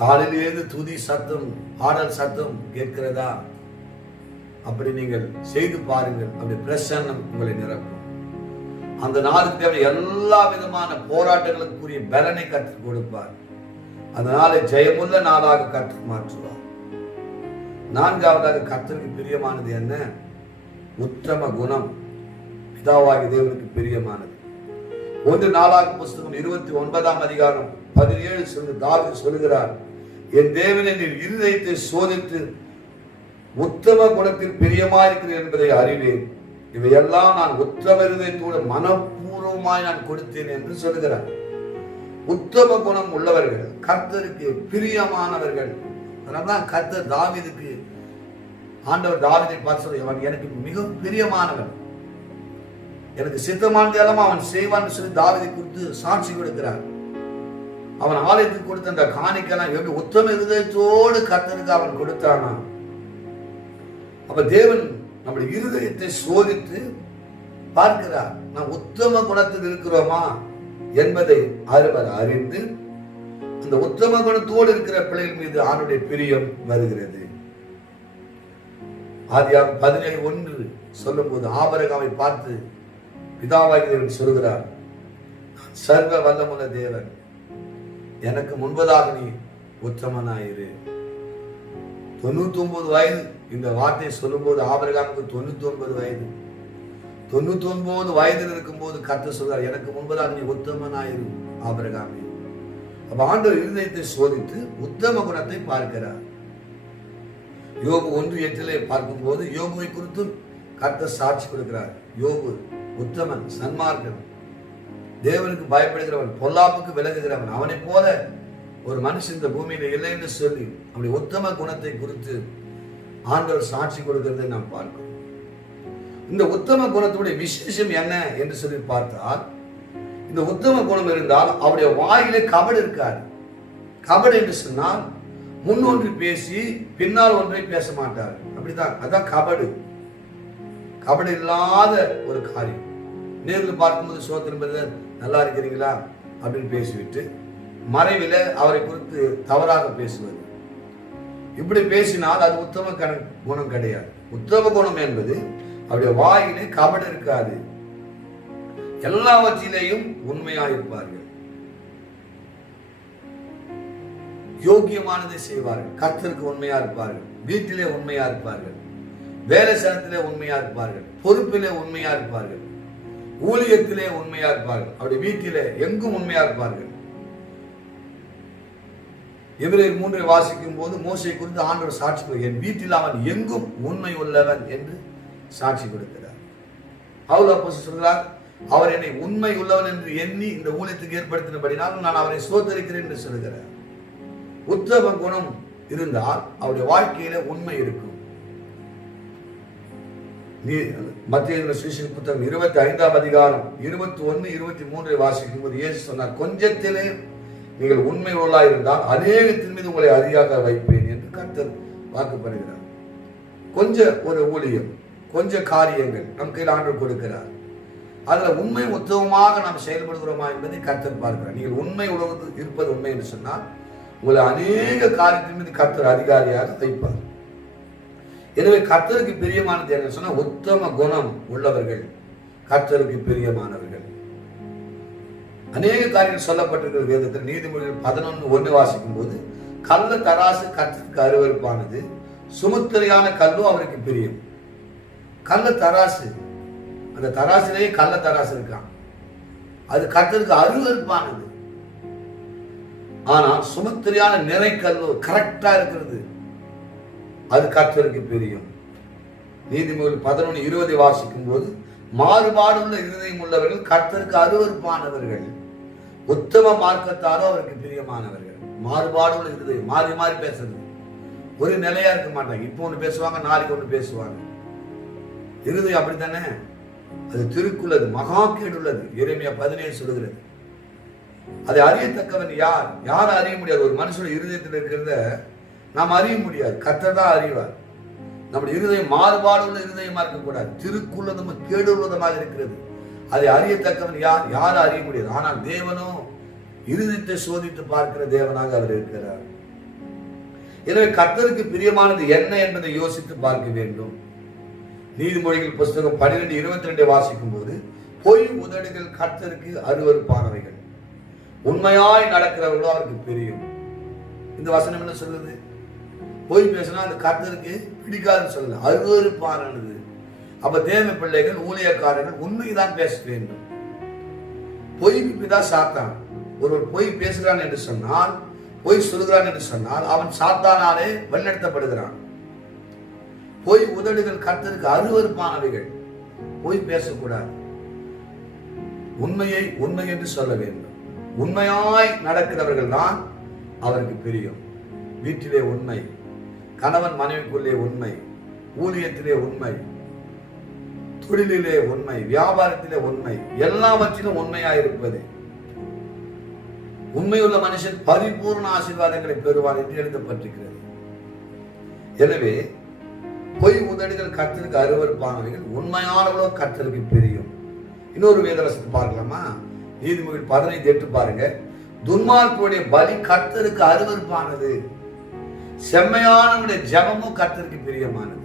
காலையிலேருந்து துதி சத்தம், பாடல் சத்தம் கேட்கிறதா? அப்படி நீங்கள் செய்து பாருங்கள். அப்படி பிரசன்னம் உங்களை நிரப்பும். அந்த நாளுக்கு தேவை எல்லா விதமான போராட்டங்களுக்குரிய பலனை கற்றுக் கொடுப்பார். அந்த நாளை ஜெயமுள்ள நாளாக கற்று மாற்றுவார். 4வது கர்த்தருக்கு பிரியமானது என்ன? உத்தம குணம். பிதாவாகிய தேவனுக்கு பிரியமானது. 1 புஸ்தகம் 29ஆம் அதிகாரம் 17 தாவீது சொல்லுகிறார், என் தேவனே, நீர் இருதயத்தை சோதித்து உத்தம குணத்தில் பிரியமாயிருக்கிறேன் என்பதை அறிவேன். இவையெல்லாம் நான் உத்தம இருதயத்தோடு மனப்பூர்வமாய் நான் கொடுத்தேன் என்று சொல்லுகிறார். உத்தம குணம் உள்ளவர்கள், கர்த்தருக்கு பிரியமானவர்கள். அதனால்தான் கர்த்தர் தாவீதுக்கு, ஆண்டவர் தாவீதை பார்த்து சொல்லி, அவன் எனக்கு மிகவும் பிரியமானவன், எனக்கு சித்தமானதெல்லாம் அவன் செய்வான்னு சொல்லி தாவீதை குறித்து சாட்சி கொடுக்கிறார். அவன் ஆலயத்துக்கு கொடுத்த அந்த காணிக்கெல்லாம் எப்படி உத்தம இருதயத்தோடு கர்த்தருக்கு அவன் கொடுத்தானா? அப்ப தேவன் நம்முடைய இருதயத்தை சோதித்து பார்க்கிறார். நாம் உத்தம குணத்தில் இருக்கிறோமா என்பதை அவர் அறிந்து அந்த உத்தம குணத்தோடு இருக்கிற பிள்ளைகள் மீது ஆண்டுடைய பிரியம் வருகிறது. ஆதியாகமம் 17:1 சொல்லும் போது ஆபிரகாமை பார்த்து பிதாவாகிய தேவன் சொல்கிறார், சர்வ வல்லமுள்ள தேவன், எனக்கு முன்பதாக நீ உத்தமனாயிரு. 99 வயது இந்த வார்த்தையை சொல்லும் போது ஆபிரகாமுக்கு 99 வயது. 99 வயதில் இருக்கும் போது கர்த்தர் சொல்றார், எனக்கு முன்பதாக நீ உத்தமனாயிரு ஆபிரகாமே. அப்ப ஆண்டவர் இருதயத்தை சோதித்து உத்தம குணத்தை பார்க்கிறார். யோபு 1:8 பார்க்கும் போது யோபுவை குறித்து கர்த்தர் சாட்சி கொடுக்கிறார். யோபு உத்தமன், சன்மார்க்கன், தேவனுக்கு பயப்படுகிறவன், பொல்லாப்புக்கு விலகுகிறவன், அவனை போல ஒரு மனுஷன் இந்த பூமியில இல்லை என்று சொல்லி அப்படி உத்தம குணத்தை குறித்து ஆண்டவர் சாட்சி கொடுக்கிறதை நாம் பார்க்கிறோம். இந்த உத்தம குணத்துடைய விசேஷம் என்ன என்று சொல்லி பார்த்தால், இந்த உத்தம குணம் இருந்தால் அவருடைய வாயிலே கபடு இருக்காது. கபடு என்று சொன்னால் முன்னொன்று பேசி பின்னால் ஒன்றை பேச மாட்டார். அப்படிதான், அதான் கபடு. கபடு இல்லாத ஒரு காரியம். நேரில் பார்க்கும்போது சோத்திரம் பிரதர் நல்லா இருக்கிறீங்களா அப்படின்னு பேசிவிட்டு மறைவில அவரை குறித்து தவறாக பேசுவது, இப்படி பேசினால் அது உத்தம குணம் கிடையாது. உத்தம குணம் என்பது அவருடைய வாயிலே கபடு இருக்காது, எல்லாவற்றிலேயும் உண்மையாயிருப்பார்கள், யோக்கியமானதை செய்வார்கள், கர்த்தருக்கு உண்மையா இருப்பார்கள், வீட்டிலே உண்மையா இருப்பார்கள், வேலை ஸ்தலத்திலே உண்மையா இருப்பார்கள், பொறுப்பிலே உண்மையா இருப்பார்கள், ஊழியத்திலே உண்மையா இருப்பார்கள், அவருடைய வீட்டிலே எங்கும் உண்மையா இருப்பார்கள். எபிரேயர் 3 வாசிக்கும் போது மோசே குறித்து ஆண்டவர் சாட்சி கொடுக்கிறார், என் வீட்டில் அவன் எங்கும் உண்மை உள்ளவன் என்று சாட்சி கொடுக்கிறார். பவுல் அப்போஸ்தலன் சொல்கிறார், அவர் என்னை உண்மை உள்ளவன் என்று எண்ணி இந்த ஊழியத்துக்கு ஏற்படுத்தினபடினால் நான் அவரை ஸ்தோத்திரிக்கிறேன் என்று சொல்கிறார். உத்தம குணம் இருந்தால் அவருடைய வாழ்க்கையில உண்மை இருக்கும். மத்திய சுவிசேஷ புத்தகம் 25ஆம் அதிகாரம் 21, 23 வாசிக்கும் போது இயேசு சொன்னார், கொஞ்சத்திலே நீங்கள் உண்மை உள்ளாய் இருந்தால் அநேகத்தின் மீது உங்களை அதிகாக வைப்பேன் என்று கர்த்தர் வாக்குப்படுகிறார். கொஞ்ச ஒரு ஊழியம், கொஞ்ச காரியங்கள் நம் கையில் ஆண்டவர் கொடுக்கிறார். அதுல உண்மை உத்தமமாக நாம் செயல்படுகிறோமா என்பதை கர்த்தர் பார்க்கிறார். நீங்கள் உண்மை உலகத்தில் இருப்பது உண்மை என்று சொன்னால் உங்களை அநேக காரியத்தின் மீது கர்த்தர் அதிகாரியாக வைப்பார். எனவே கர்த்தருக்கு பிரியமானது என்ன சொன்னா, உத்தம குணம் உள்ளவர்கள் கர்த்தருக்கு பிரியமானவர்கள். அநேக காரியங்கள் சொல்லப்பட்டிருக்கிற வேதத்தில் நீதிமொழிகள் 11:1 வாசிக்கும் போது, கள்ள தராசு கர்த்தருக்கு அருவருப்பானது, சுமுத்திரையான கல்லும் அவருக்கு பிரியம். கள்ள தராசு, அந்த தராசிலேயே கள்ள தராசு இருக்கான், அது கர்த்தருக்கு அருவருப்பானது. ஆனால் சுமத்திரியான நிறைக்கல்லோ கரெக்டா இருக்கிறது, அது கர்த்தருக்கு பிரியம். நீதிமொழிகள் 11:20 வாசிக்கும் போது, மாறுபாடு உள்ள இருதயம் உள்ளவர்கள் கர்த்தருக்கு அருவருப்பானவர்கள், உத்தம மார்க்கத்தாரோ அவருக்கு பிரியமானவர்கள். மாறுபாடு உள்ள இருதயம், மாறி மாறி பேசுறது, ஒரு நிலையா இருக்க மாட்டாங்க. இப்போ ஒண்ணு பேசுவாங்க, நாளைக்கு ஒண்ணு பேசுவாங்க. இருதயம் அப்படித்தானே, அது திருக்குள்ளது, மகா கேடுள்ளது. எரேமியா 17 சொல்லுகிறது. அதை அறியத்தக்கவன் யார்? யாரும் அறிய முடியாது. ஒரு மனுஷனுடைய இருதயத்தில் இருக்கிறத நாம் அறிய முடியாது, கர்த்தர் தான் அறிவார். நம்முடைய இருதயம் மாறுபாடு உள்ள இருதயமா இருக்கக்கூடாது, திருக்குள்ளதும் கேடு உள்ளதுமாக இருக்கிறது. அதை அறியத்தக்கவன் யார்? யாரும் அறிய முடியாது. ஆனால் தேவனோ இருதயத்தை சோதித்து பார்க்கிற தேவனாக அவர் இருக்கிறார். எனவே கர்த்தருக்கு பிரியமானது என்ன என்பதை யோசித்து பார்க்க வேண்டும். நீதிமொழிகள் புஸ்தகம் 12:22 வாசிக்கும் போது, பொய் உதடுகள் கர்த்தருக்கு அருவருப்பானவைகள், உண்மையாய் நடக்கிறவர்களோ அவருக்கு பிரியும். இந்த வசனம் என்ன சொல்லுது? பொய் பேசினா அது கர்த்தருக்கு பிடிக்காதுன்னு சொல்லல, அருவருப்பானது. அப்ப தேவ பிள்ளைகள், ஊழியக்காரர்கள் உண்மைதான் பேச வேண்டும். பொய்க்கு பிதா சாத்தான். ஒருவர் பொய் பேசுகிறான் என்று சொன்னால், பொய் சொல்கிறான் என்று சொன்னால், அவன் சாத்தானாலே வழிநடத்தப்படுகிறான். பொய் உதடுகள் கர்த்தருக்கு அருவருப்பானவைகள். பொய் பேசக்கூடாது, உண்மையை உண்மை என்று சொல்ல வேண்டும். உண்மையாய் நடக்கிறவர்கள் தான் அவருக்கு பிரியம். வீட்டிலே உண்மை, கணவன் மனைவிக்குள்ளே உண்மை, ஊழியத்திலே உண்மை, தொழிலிலே உண்மை, வியாபாரத்திலே உண்மை, எல்லாவற்றிலும் உண்மையாயிருப்பது. உண்மையுள்ள மனுஷன் பரிபூர்ண ஆசீர்வாதங்களை பெறுவார் என்று எழுதப்பட்டிருக்கிறது. எனவே பொய் உதடுகள் கர்த்தருக்கு அருவருப்பானவைகள், உண்மையானவர்களோ கர்த்தருக்கு பிரியும். இன்னொரு வேதவசனத்தை பார்க்கலாமா? நீதிமொழிகள் 15:8 பாருங்க. துன்மார்க்குடைய பலி கர்த்தருக்கு அருவருப்பானது, செம்மையானவனுடைய ஜெபமும் கர்த்தருக்கு பிரியமானது.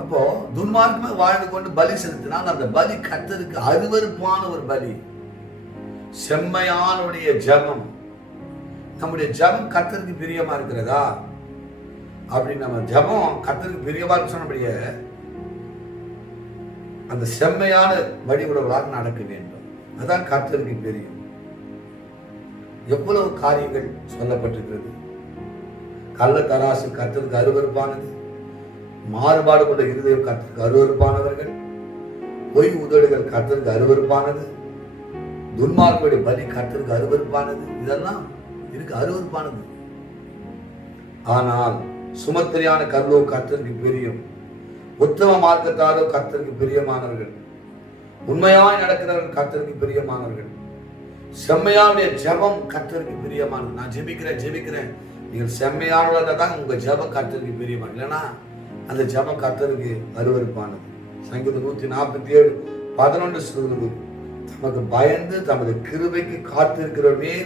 அப்போ துன்மார்க்கமே வாழ்ந்து கொண்டு பலி செலுத்தினால் அந்த பலி கர்த்தருக்கு அருவருப்பான ஒரு பலி. செம்மையானுடைய ஜெபம், நம்முடைய ஜெபம் கர்த்தருக்கு பிரியமா இருக்கிறதா? அப்படி நம்ம ஜெபம் கர்த்தருக்கு பிரியமா சொன்னபடியே அந்த செம்மையான வழிமுறைகளாக நடக்க வேண்டும். அதான் கர்த்தருக்கு பிரியம். எவ்வளவு காரியங்கள் சொல்லப்பட்டிருக்கிறது. கள்ள தராசு கர்த்தருக்கு அருவருப்பானது, மாறுபாடு கொண்ட இருதயம் கர்த்தருக்கு அருவருப்பானவர்கள், பொய் உதடுகள் கர்த்தருக்கு அருவருப்பானது, துன்மார்க்குடைய பலி கர்த்தருக்கு அருவருப்பானது. இதெல்லாம் இருக்கு, அருவருப்பானது. ஆனால் சுமத்திரியான கல்லோ கர்த்தருக்கு பிரியம், உத்தம மார்க்கத்தாரோ கர்த்தருக்கு பிரியமானவர்கள், உண்மையாய் நடக்கிறவர்கள் கர்த்தருக்கு பிரியமானவர்கள், செம்மையானுடைய ஜெபம் கர்த்தருக்கு பிரியமானது. நான் ஜெபிக்கிறேன், நீங்கள் செம்மையானவர்களாக தான் உங்க ஜெபம் கர்த்தருக்கு பிரியமானது, இல்லைன்னா அந்த ஜெபம் கர்த்தருக்கு அருவருப்பானது. சங்கீதம் 147:11 சொல்லுது, தமக்கு பயந்து தமது கிருபைக்கு காத்திருக்கிறவனே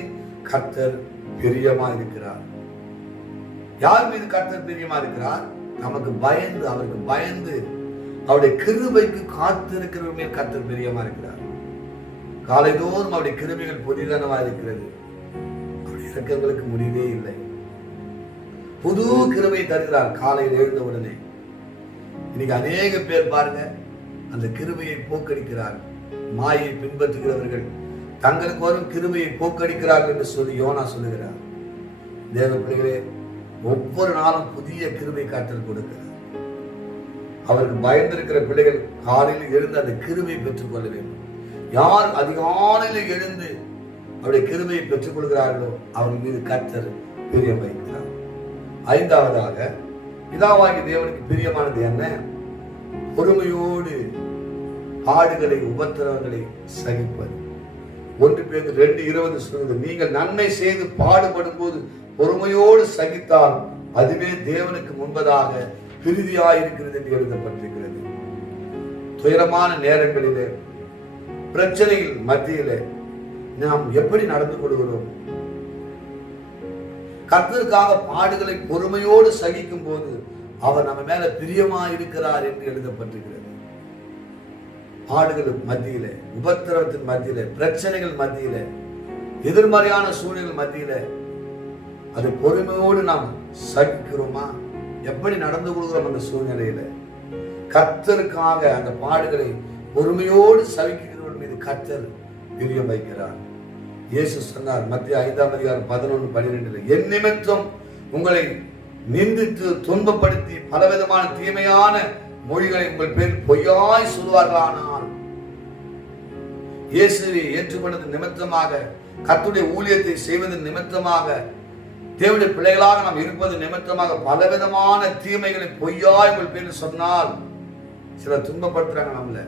கர்த்தர் பிரியமா இருக்கிறார். யார் மீது கர்த்தர் பிரியமா இருக்கிறார்? நமக்கு பயந்து, அவருக்கு பயந்து அவருடைய கிருபைக்கு காத்திருக்கிறவர் மேல் கர்த்தர் பிரியமா இருக்கிறார். காலைதோறும் அவருடைய கிருபைகள் புதிதானவா இருக்கிறது, அவருடைய இரக்கங்களுக்கு முடிவே இல்லை. புது கிருபை தருகிறார் காலையில் எழுந்த உடனே. இன்னைக்கு அநேக பேர் பாருங்க, அந்த கிருபையை போக்கடிக்கிறார். மாயை பின்பற்றுகிறவர்கள் தங்களுக்கு வரும் கிருபையை போக்கடிக்கிறார்கள் என்று சொல்லி யோனா சொல்லுகிறார். தேவ பிள்ளைகளே, ஒவ்வொரு நாளும் புதிய கிருபை காற்றல் கொடுக்கிறார். அவருக்கு பயந்திருக்கிற பிள்ளைகள் காலையில் எழுந்து அந்த கிருபையை பெற்றுக் கொள்ள வேண்டும். யார் அதிகாலையில் எழுந்து அவருடைய கிருபையை பெற்றுக் கொள்கிறார்களோ அவர்கள் மீது கர்த்தர் பிரியம் வைக்கிறார். ஐந்தாவதாக, பிதாவாகிய தேவனுக்கு பிரியமானது என்ன? பொறுமையோடு பாடுகளை, உபத்திரவங்களை சகிப்பது. 1 பேதுரு 2:20 சொல்லுது, நீங்கள் நன்மை செய்து பாடுபடும் போது பொறுமையோடு சகித்தால் அதுவே தேவனுக்கு முன்பதாக பிரிதியாயிருக்கிறது என்று எழுதப்பட்டிருக்கிறது. துயரமான நேரங்களிலே, பிரச்சனைகள் மத்தியிலே நாம் எப்படி நடந்து கொள்கிறோம்? கர்த்தருக்காக பாடுகளை பொறுமையோடு சகிக்கும் போது அவர் நம்ம மேல பிரியமா இருக்கிறார் என்று எழுதப்பட்டிருக்கிறது. பாடுகள் மத்தியிலே, உபத்திரவத்தின் மத்தியிலே, பிரச்சனைகள் மத்தியிலே, எதிர்மறையான சூழ்நிலை மத்தியிலே அது பொறுமையோடு நாம் சகிக்கிறோமா? எப்படி நடந்து கொள்கிறோம்? அந்த சூழ்நிலையில கர்த்தருக்காக அந்த பாடுகளை பொறுமையோடு சகிக்கிறவர்கள் மீது கர்த்தர் பிரியம் வைக்கிறார். இயேசு சொன்னார் மத்திய 5ஆம் அதிகாரம் 11-12, என் நிமித்தம் உங்களை நிந்தித்து துன்பப்படுத்தி பலவிதமான தீமையான மொழிகளை உங்கள் பேர் பொய்யாய் சொல்வார்களானால், இயேசுவை ஏற்றுக்கொண்டது நிமித்தமாக, கர்த்தருடைய ஊழியத்தை செய்வது நிமித்தமாக, தேவனுடைய பிள்ளைகளாக நாம் இருப்பது நிமித்தமாக பலவிதமான தீமைகளை பொய்யாய் உங்கள் பேர் சொன்னால், சிலர் துன்பப்படுத்துறாங்க, நம்மள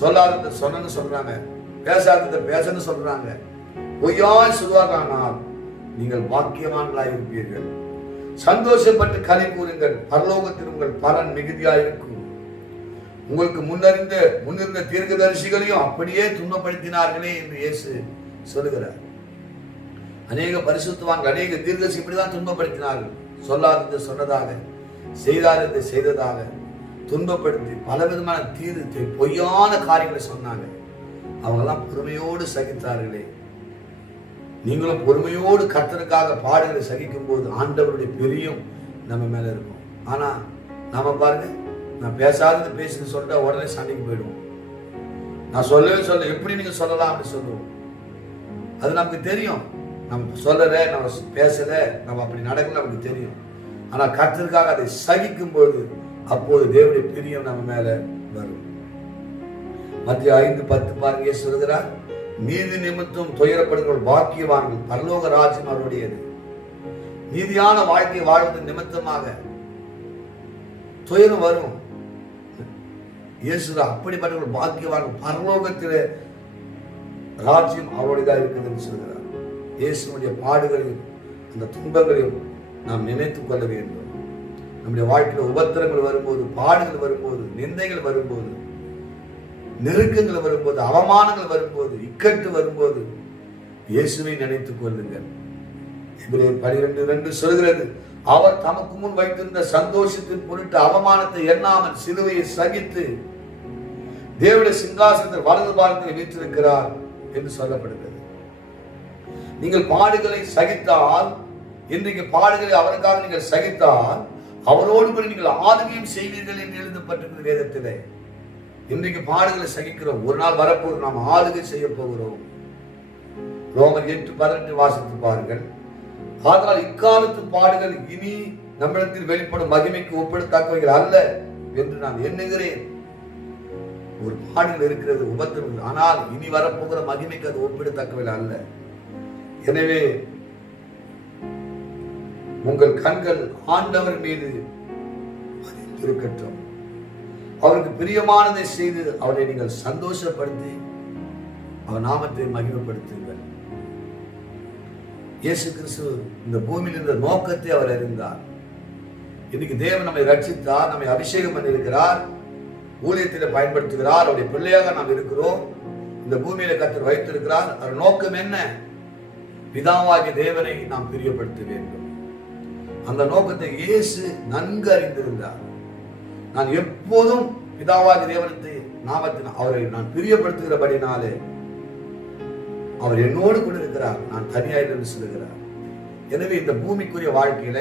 சொல்லாததை சொன்னு சொல்றாங்க, பேசாததை பேசன்னு சொல்றாங்க, பொய்யாய் சொல்வார்களானால் நீங்கள் பாக்கியவான்களாய் இருப்பீர்கள். சந்தோஷப்பட்டு களி கூறுங்கள், பரலோகத்தில் உங்கள் பலன் மிகுதியாயிருக்கும். உங்களுக்கு முன்னிருந்த தீர்க்கதரிசிகளையும் அப்படியே துன்பப்படுத்தினார்களே என்று இயேசு சொல்லுகிறார். அநேக பரிசுத்தவான்கள், அநேக தீர்க்கதரிசி இப்படிதான் துன்பப்படுத்தினார்கள். சொல்லாததை சொன்னதாக, செய்தாததை செய்ததாக துன்பப்படுத்தி பலவிதமான தீர்த்து பொய்யான காரியங்களை சொன்னாங்க. அவங்கெல்லாம் பொறுமையோடு சகித்தார்களே. நீங்களும் பொறுமையோடு கர்த்தருக்காக பாடுகளை சகிக்கும் போது ஆண்டவருடைய பிரியம் நம்ம மேல இருக்கும். ஆனா நாம பாருங்க, நான் பேசாதது பேசுன்னு சொல்லிட்டா உடனே சண்டைக்கு போயிடுவோம். நான் சொல்லவே சொல்ல, எப்படி நீங்க சொல்லலாம் அப்படின்னு சொல்லுவோம். அது நமக்கு தெரியும், நம்ம சொல்லல, நம்ம பேசல, நம்ம அப்படி நடக்கல, நமக்கு தெரியும். ஆனா கர்த்தருக்காக அதை சகிக்கும் போது அப்போது தேவனுடைய பிரியம் நம்ம மேல வரும். மத்திய 5:10 பாருங்க, சொல்கிறார், நீதி நிமித்தம் துயரப்படுகிறவர்கள் பாக்கியவான்கள், பரலோக ராஜ்யம் அவருடையது. நீதியான வாழ்க்கை வாழ்வது நிமித்தமாக துயரம் வரும். இயேசு அப்படிப்பட்டவர்கள் பாக்கியவான்கள், பரலோகத்திலே ராஜ்யம் அவருடையதாக இருக்குதுன்னு சொல்கிறார். இயேசுடைய பாடுகளையும் அந்த துன்பங்களையும் நாம் நினைத்துக் கொள்ள வேண்டும். நம்முடைய வாழ்க்கையில் உபத்திரங்கள் வரும்போது, பாடுகள் வரும்போது, நிந்தைகள் வரும்போது, நெருக்கங்கள் வரும்போது, அவமானங்கள் வரும்போது, இக்கட்டு வரும்போது இயேசுவை நினைத்துக் கொள்ளுங்கள். எபிரேயர் 12:2 சொல்கிறது, அவர் தமக்கு முன் வைத்திருந்த சந்தோஷத்தின் பொருட்டு அவமானத்தை எண்ணாமல் சிலுவையை சகித்து தேவனுடைய சிங்காசனத்தில் வலது பாகத்தில் வீற்றிருக்கிறார் என்று சொல்லப்படுகிறது. நீங்கள் பாடுகளை சகித்தால், இன்றைக்கு பாடுகளை அவருக்காக நீங்கள் சகித்தால் அவரோடு கூட நீங்கள் ஆளுகையும் செய்வீர்கள் என்று எழுதப்பட்டிருக்கிற வேதத்திலே. இன்றைக்கு பாடுகளை சகிக்கிறோம், ஒரு நாள் வரப்போது நாம் ஆளுகை செய்ய போகிறோம். ரோமர் 8:18 வாசித்து பாருங்கள். ஆனால் இக்காலத்து பாடுகள் இனி நம்மிடத்தில் வெளிப்படும் மகிமைக்கு ஒப்பிடத்தக்கவைகள் அல்ல என்று நான் எண்ணுகிறேன். ஒரு பாடுகள் இருக்கிறது, உபத்திரம், ஆனால் இனி வரப்போகிற மகிமைக்கு அது ஒப்பிடத்தக்கவைகள் அல்ல. எனவே உங்கள் கண்கள் ஆண்டவர் மீது இருக்கட்டும். அவருக்கு பிரியமானதை செய்து அவரை நீங்கள் சந்தோஷப்படுத்தி அவர் நாமத்தை மகிமைப்படுத்துங்கள். இயேசு கிறிஸ்து இந்த பூமியில் இருந்த நோக்கத்தை அவர் அறிந்தார். இன்னைக்கு தேவன் நம்மை ரட்சித்தார், நம்மை அபிஷேகம் பண்ணியிருக்கிறார், ஊழியத்தில் பயன்படுத்துகிறார், அவருடைய பிள்ளையாக நாம் இருக்கிறோம். இந்த பூமியில கர்த்தர் வைத்திருக்கிறார். அவர் நோக்கம் என்ன? பிதாவாகிய தேவனை நாம் பிரியப்படுத்த வேண்டும். அந்த நோக்கத்தை இயேசு நன்கு அறிந்திருந்தார். நான் எப்போதும் பிதாவாகிய தேவனத்தை நாமத்தின் அவரை நான் பிரியப்படுத்துகிறபடினாலே அவர் என்னோடு கூட இருக்கிறார், நான் தனியாக என்று சொல்லுகிறார். எனவே இந்த பூமிக்குரிய வாழ்க்கையில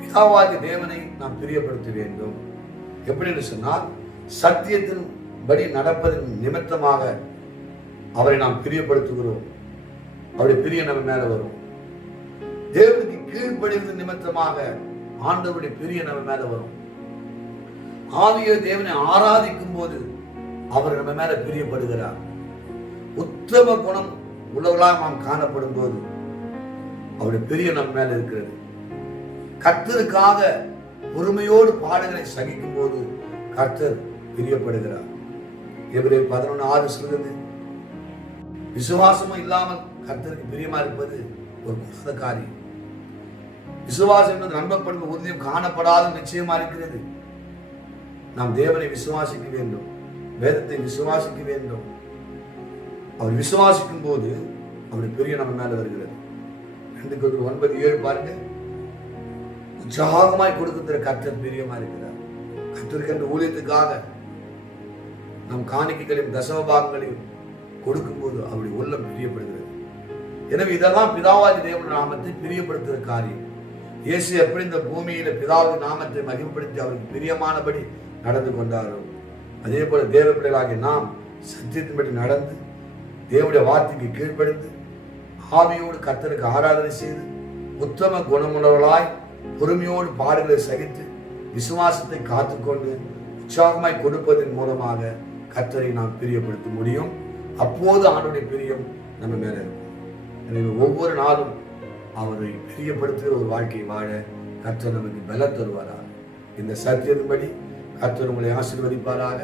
பிதாவாகிய தேவனை நாம் பிரியப்படுத்த வேண்டும். எப்படின்னு சொன்னால், சத்தியத்தின் படி நடப்பதன் நிமித்தமாக அவரை நாம் பிரியப்படுத்துகிறோம். அவருடைய பிரிய நம்ம மேல வரும். தேவனுக்கு கீழ்ப்படிவது நிமித்தமாக ஆண்டவருடைய பிரிய நம்ம மேல வரும். ஆவிய தேவனை ஆராதிக்கும் போது அவர் நம்ம மேல பிரியப்படுகிறார். உத்தம குணம் உள்ளவர்களாக நாம் காணப்படும் போது அவருடைய பிரிய நம்ம மேல இருக்கிறது. கர்த்தருக்காக பொறுமையோடு பாடுகளை சகிக்கும் போது கர்த்தர் பிரியப்படுகிறார். எபிரேயர் 11:6 சொல்கிறது, விசுவாசமும் இல்லாமல் கர்த்தருக்கு பிரியமா இருப்பது ஒரு கூடாத காரியம். விசுவாசம் என்பது நம்பப்படும் உறுதியும் காணப்படாத நிச்சயமா இருக்கிறது. நாம் தேவனை விசுவாசிக்க வேண்டும், வேதத்தை விசுவாசிக்க வேண்டும். அவர் விசுவாசிக்கும் போது அவருடைய பிரிய நம்ம மேல வருகிறது. 2 Corinthians 9:7 பாருங்க. உற்சாகமாய் கொடுக்கிற கர்த்தர் பிரியமா இருக்கிறார். கர்த்தருக்கு என்ற ஊழியத்துக்காக நம் காணிக்கைகளையும் தசமபாகங்களையும் கொடுக்கும் போது அவருடைய உள்ளம் பிரியப்படுகிறது. எனவே இதெல்லாம் பிதாவாகிய தேவனுடைய நாமத்தை பிரியப்படுத்துகிற காரியம். இயேசு எப்படி இந்த பூமியில பிதாவின் நாமத்தை மகிமைப்படுத்தி அவருக்கு பிரியமானபடி நடந்து கொண்டாரோ, அதே போல தேவ பிள்ளைகளாகிய நாம் சத்தியத்தின்படி நடந்து தேவனுடைய வார்த்தைக்கு கீழ்ப்படிந்து ஆவியோடு கர்த்தருக்கு ஆராதனை செய்து உத்தம குணமுள்ளவர்களாய் பொறுமையோடு பாடுகளை சகித்து விசுவாசத்தை காத்துக்கொண்டு உற்சாகமாய் கொடுப்பதன் மூலமாக கர்த்தரை நாம் பிரியப்படுத்த முடியும். அப்போது ஆண்டவருடைய பிரியம் நம்ம மேல இருக்கும். எனவே ஒவ்வொரு நாளும் அவரை பிரியப்படுத்துகிற ஒரு வாழ்க்கை வாழ கர்த்தர் நமக்கு பலம் தருவாராக. இந்த சத்தியத்தின்படி கர்த்தர் உங்களை ஆசீர்வதிப்பாராக.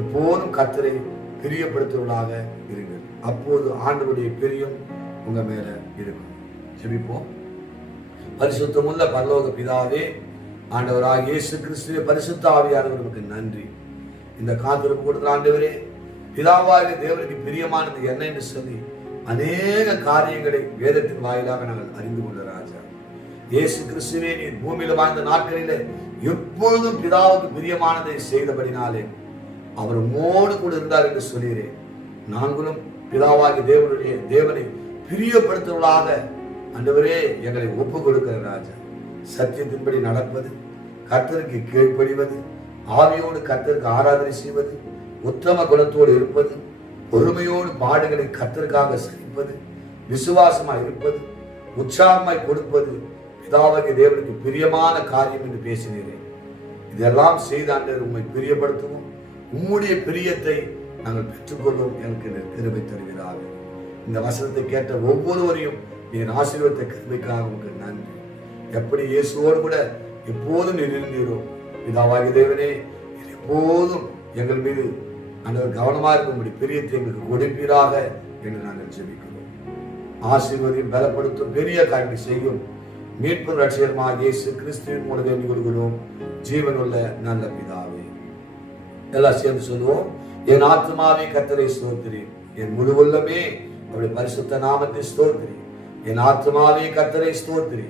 எப்போதும் கர்த்தரை பிரியப்படுத்துவதாக இருங்கள். அப்போது ஆண்டவருடைய பிரியம் உங்க மேல இருக்கும். ஜெபிப்போம். பரிசுத்தமுள்ள பரலோக பிதாவே, ஆண்டவராகிய இயேசு கிறிஸ்துவே, பரிசுத்த ஆவியானவர் நமக்கு நன்றி. இந்த காத்திருப்பு கொடுத்த ஆண்டவரே, பிதாவாகிய தேவனுக்கு பிரியமானது என்ன என்று சொல்லி அநேக காரியங்களை வேதத்தின் வாயிலாக நாங்கள் அறிந்து கொண்ட ராஜா. இயேசு கிறிஸ்துவே, நீர் பூமியில் வாழ்ந்த நாட்களிலே எப்பொழுதும் பிதாவுக்கு பிரியமானதை செய்தபடினாலே அவர் உம்மோடு கூட இருந்தார் என்று சொல்கிறேன். நாங்களும் பிதாவாகிய தேவனை பிரியப்படுத்துவதாக ஆண்டவரே எங்களை ஒப்புக் கொடுக்கிற ராஜா. சத்தியத்தின்படி நடப்பது, கர்த்தருக்கு கீழ்ப்படிவது, ஆவியோடு கர்த்தருக்கு ஆராதனை செய்வது, உத்தம குணத்தோடு இருப்பது, பொறுமையோடு பாடுகளை கர்த்தருக்காக சகிப்பது, விசுவாசமாய் இருப்பது, உற்சாகமாய் கொடுப்பது பிதாவாகிய தேவனுக்கு பிரியமான காரியம் என்று பேசினீரேன். இதெல்லாம் செய்த ஆண்டவர் உம்மை பிரியப்படுத்தவும் உம்முடைய பிரியத்தை நாங்கள் பெற்றுக்கொள்வோம் எனக்கு கிருபை தருவீராக. இந்த வசனத்தை கேட்ட ஒவ்வொருவரையும் நீர் ஆசீர்வாதத்தை கிருபைக்காக உங்களுக்கு நன்றி. எப்படி இயேசுவோடு கூட எப்போதும் நீர் இருந்தீரோ, பிதாவாகிய தேவனே எப்போதும் எங்கள் மீது ஆண்டவர் கவனமாக இருக்கும்படி பிரியத்தை எங்களுக்கு கொடுப்பீராக என்று நாங்கள் ஜெபிக்கிறோம். ஆசீர்வதியும் பலப்படுத்தும் பெரிய காரியத்தை செய்யும் மீட்பும் ரட்சகருமாகிய இயேசு கிறிஸ்துவின் மூலம் வேண்டிக் கொள்கிறோம் ஜீவனுள்ள நல்ல பிதாவே. எல்லாம் சேர்ந்து சொல்லுவோம். என் ஆத்மாவே கர்த்தரை ஸ்தோத்திரி, என் முழு உள்ளமே அவருடைய பரிசுத்த நாமத்தை ஸ்தோத்திரி. என் ஆத்மாவே கர்த்தரை ஸ்தோத்திரி,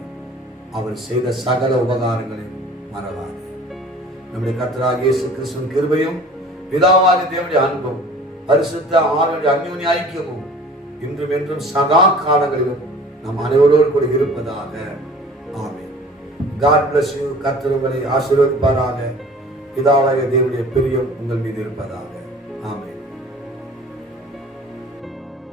அவர் செய்த சகல உபகாரங்களையும் மறவாது. நம்முடைய கர்த்தராகிய இயேசு கிறிஸ்துவின் கிருபையும் பிதாவாகிய தேவனுடைய அன்பும் பரிசுத்த ஆவியுடைய அந்யோன்ய ஐக்கியமும் இன்றும் என்றும் சதா காலங்களிலும் நம் அனைவரோடு கூட இருப்பதாக. ஆமென். God bless you. கர்த்தர் உங்களை ஆசீர்வதிப்பாராக. பிதாவாகிய தேவனுடைய பிரியம் உங்கள் மீது இருப்பதாக.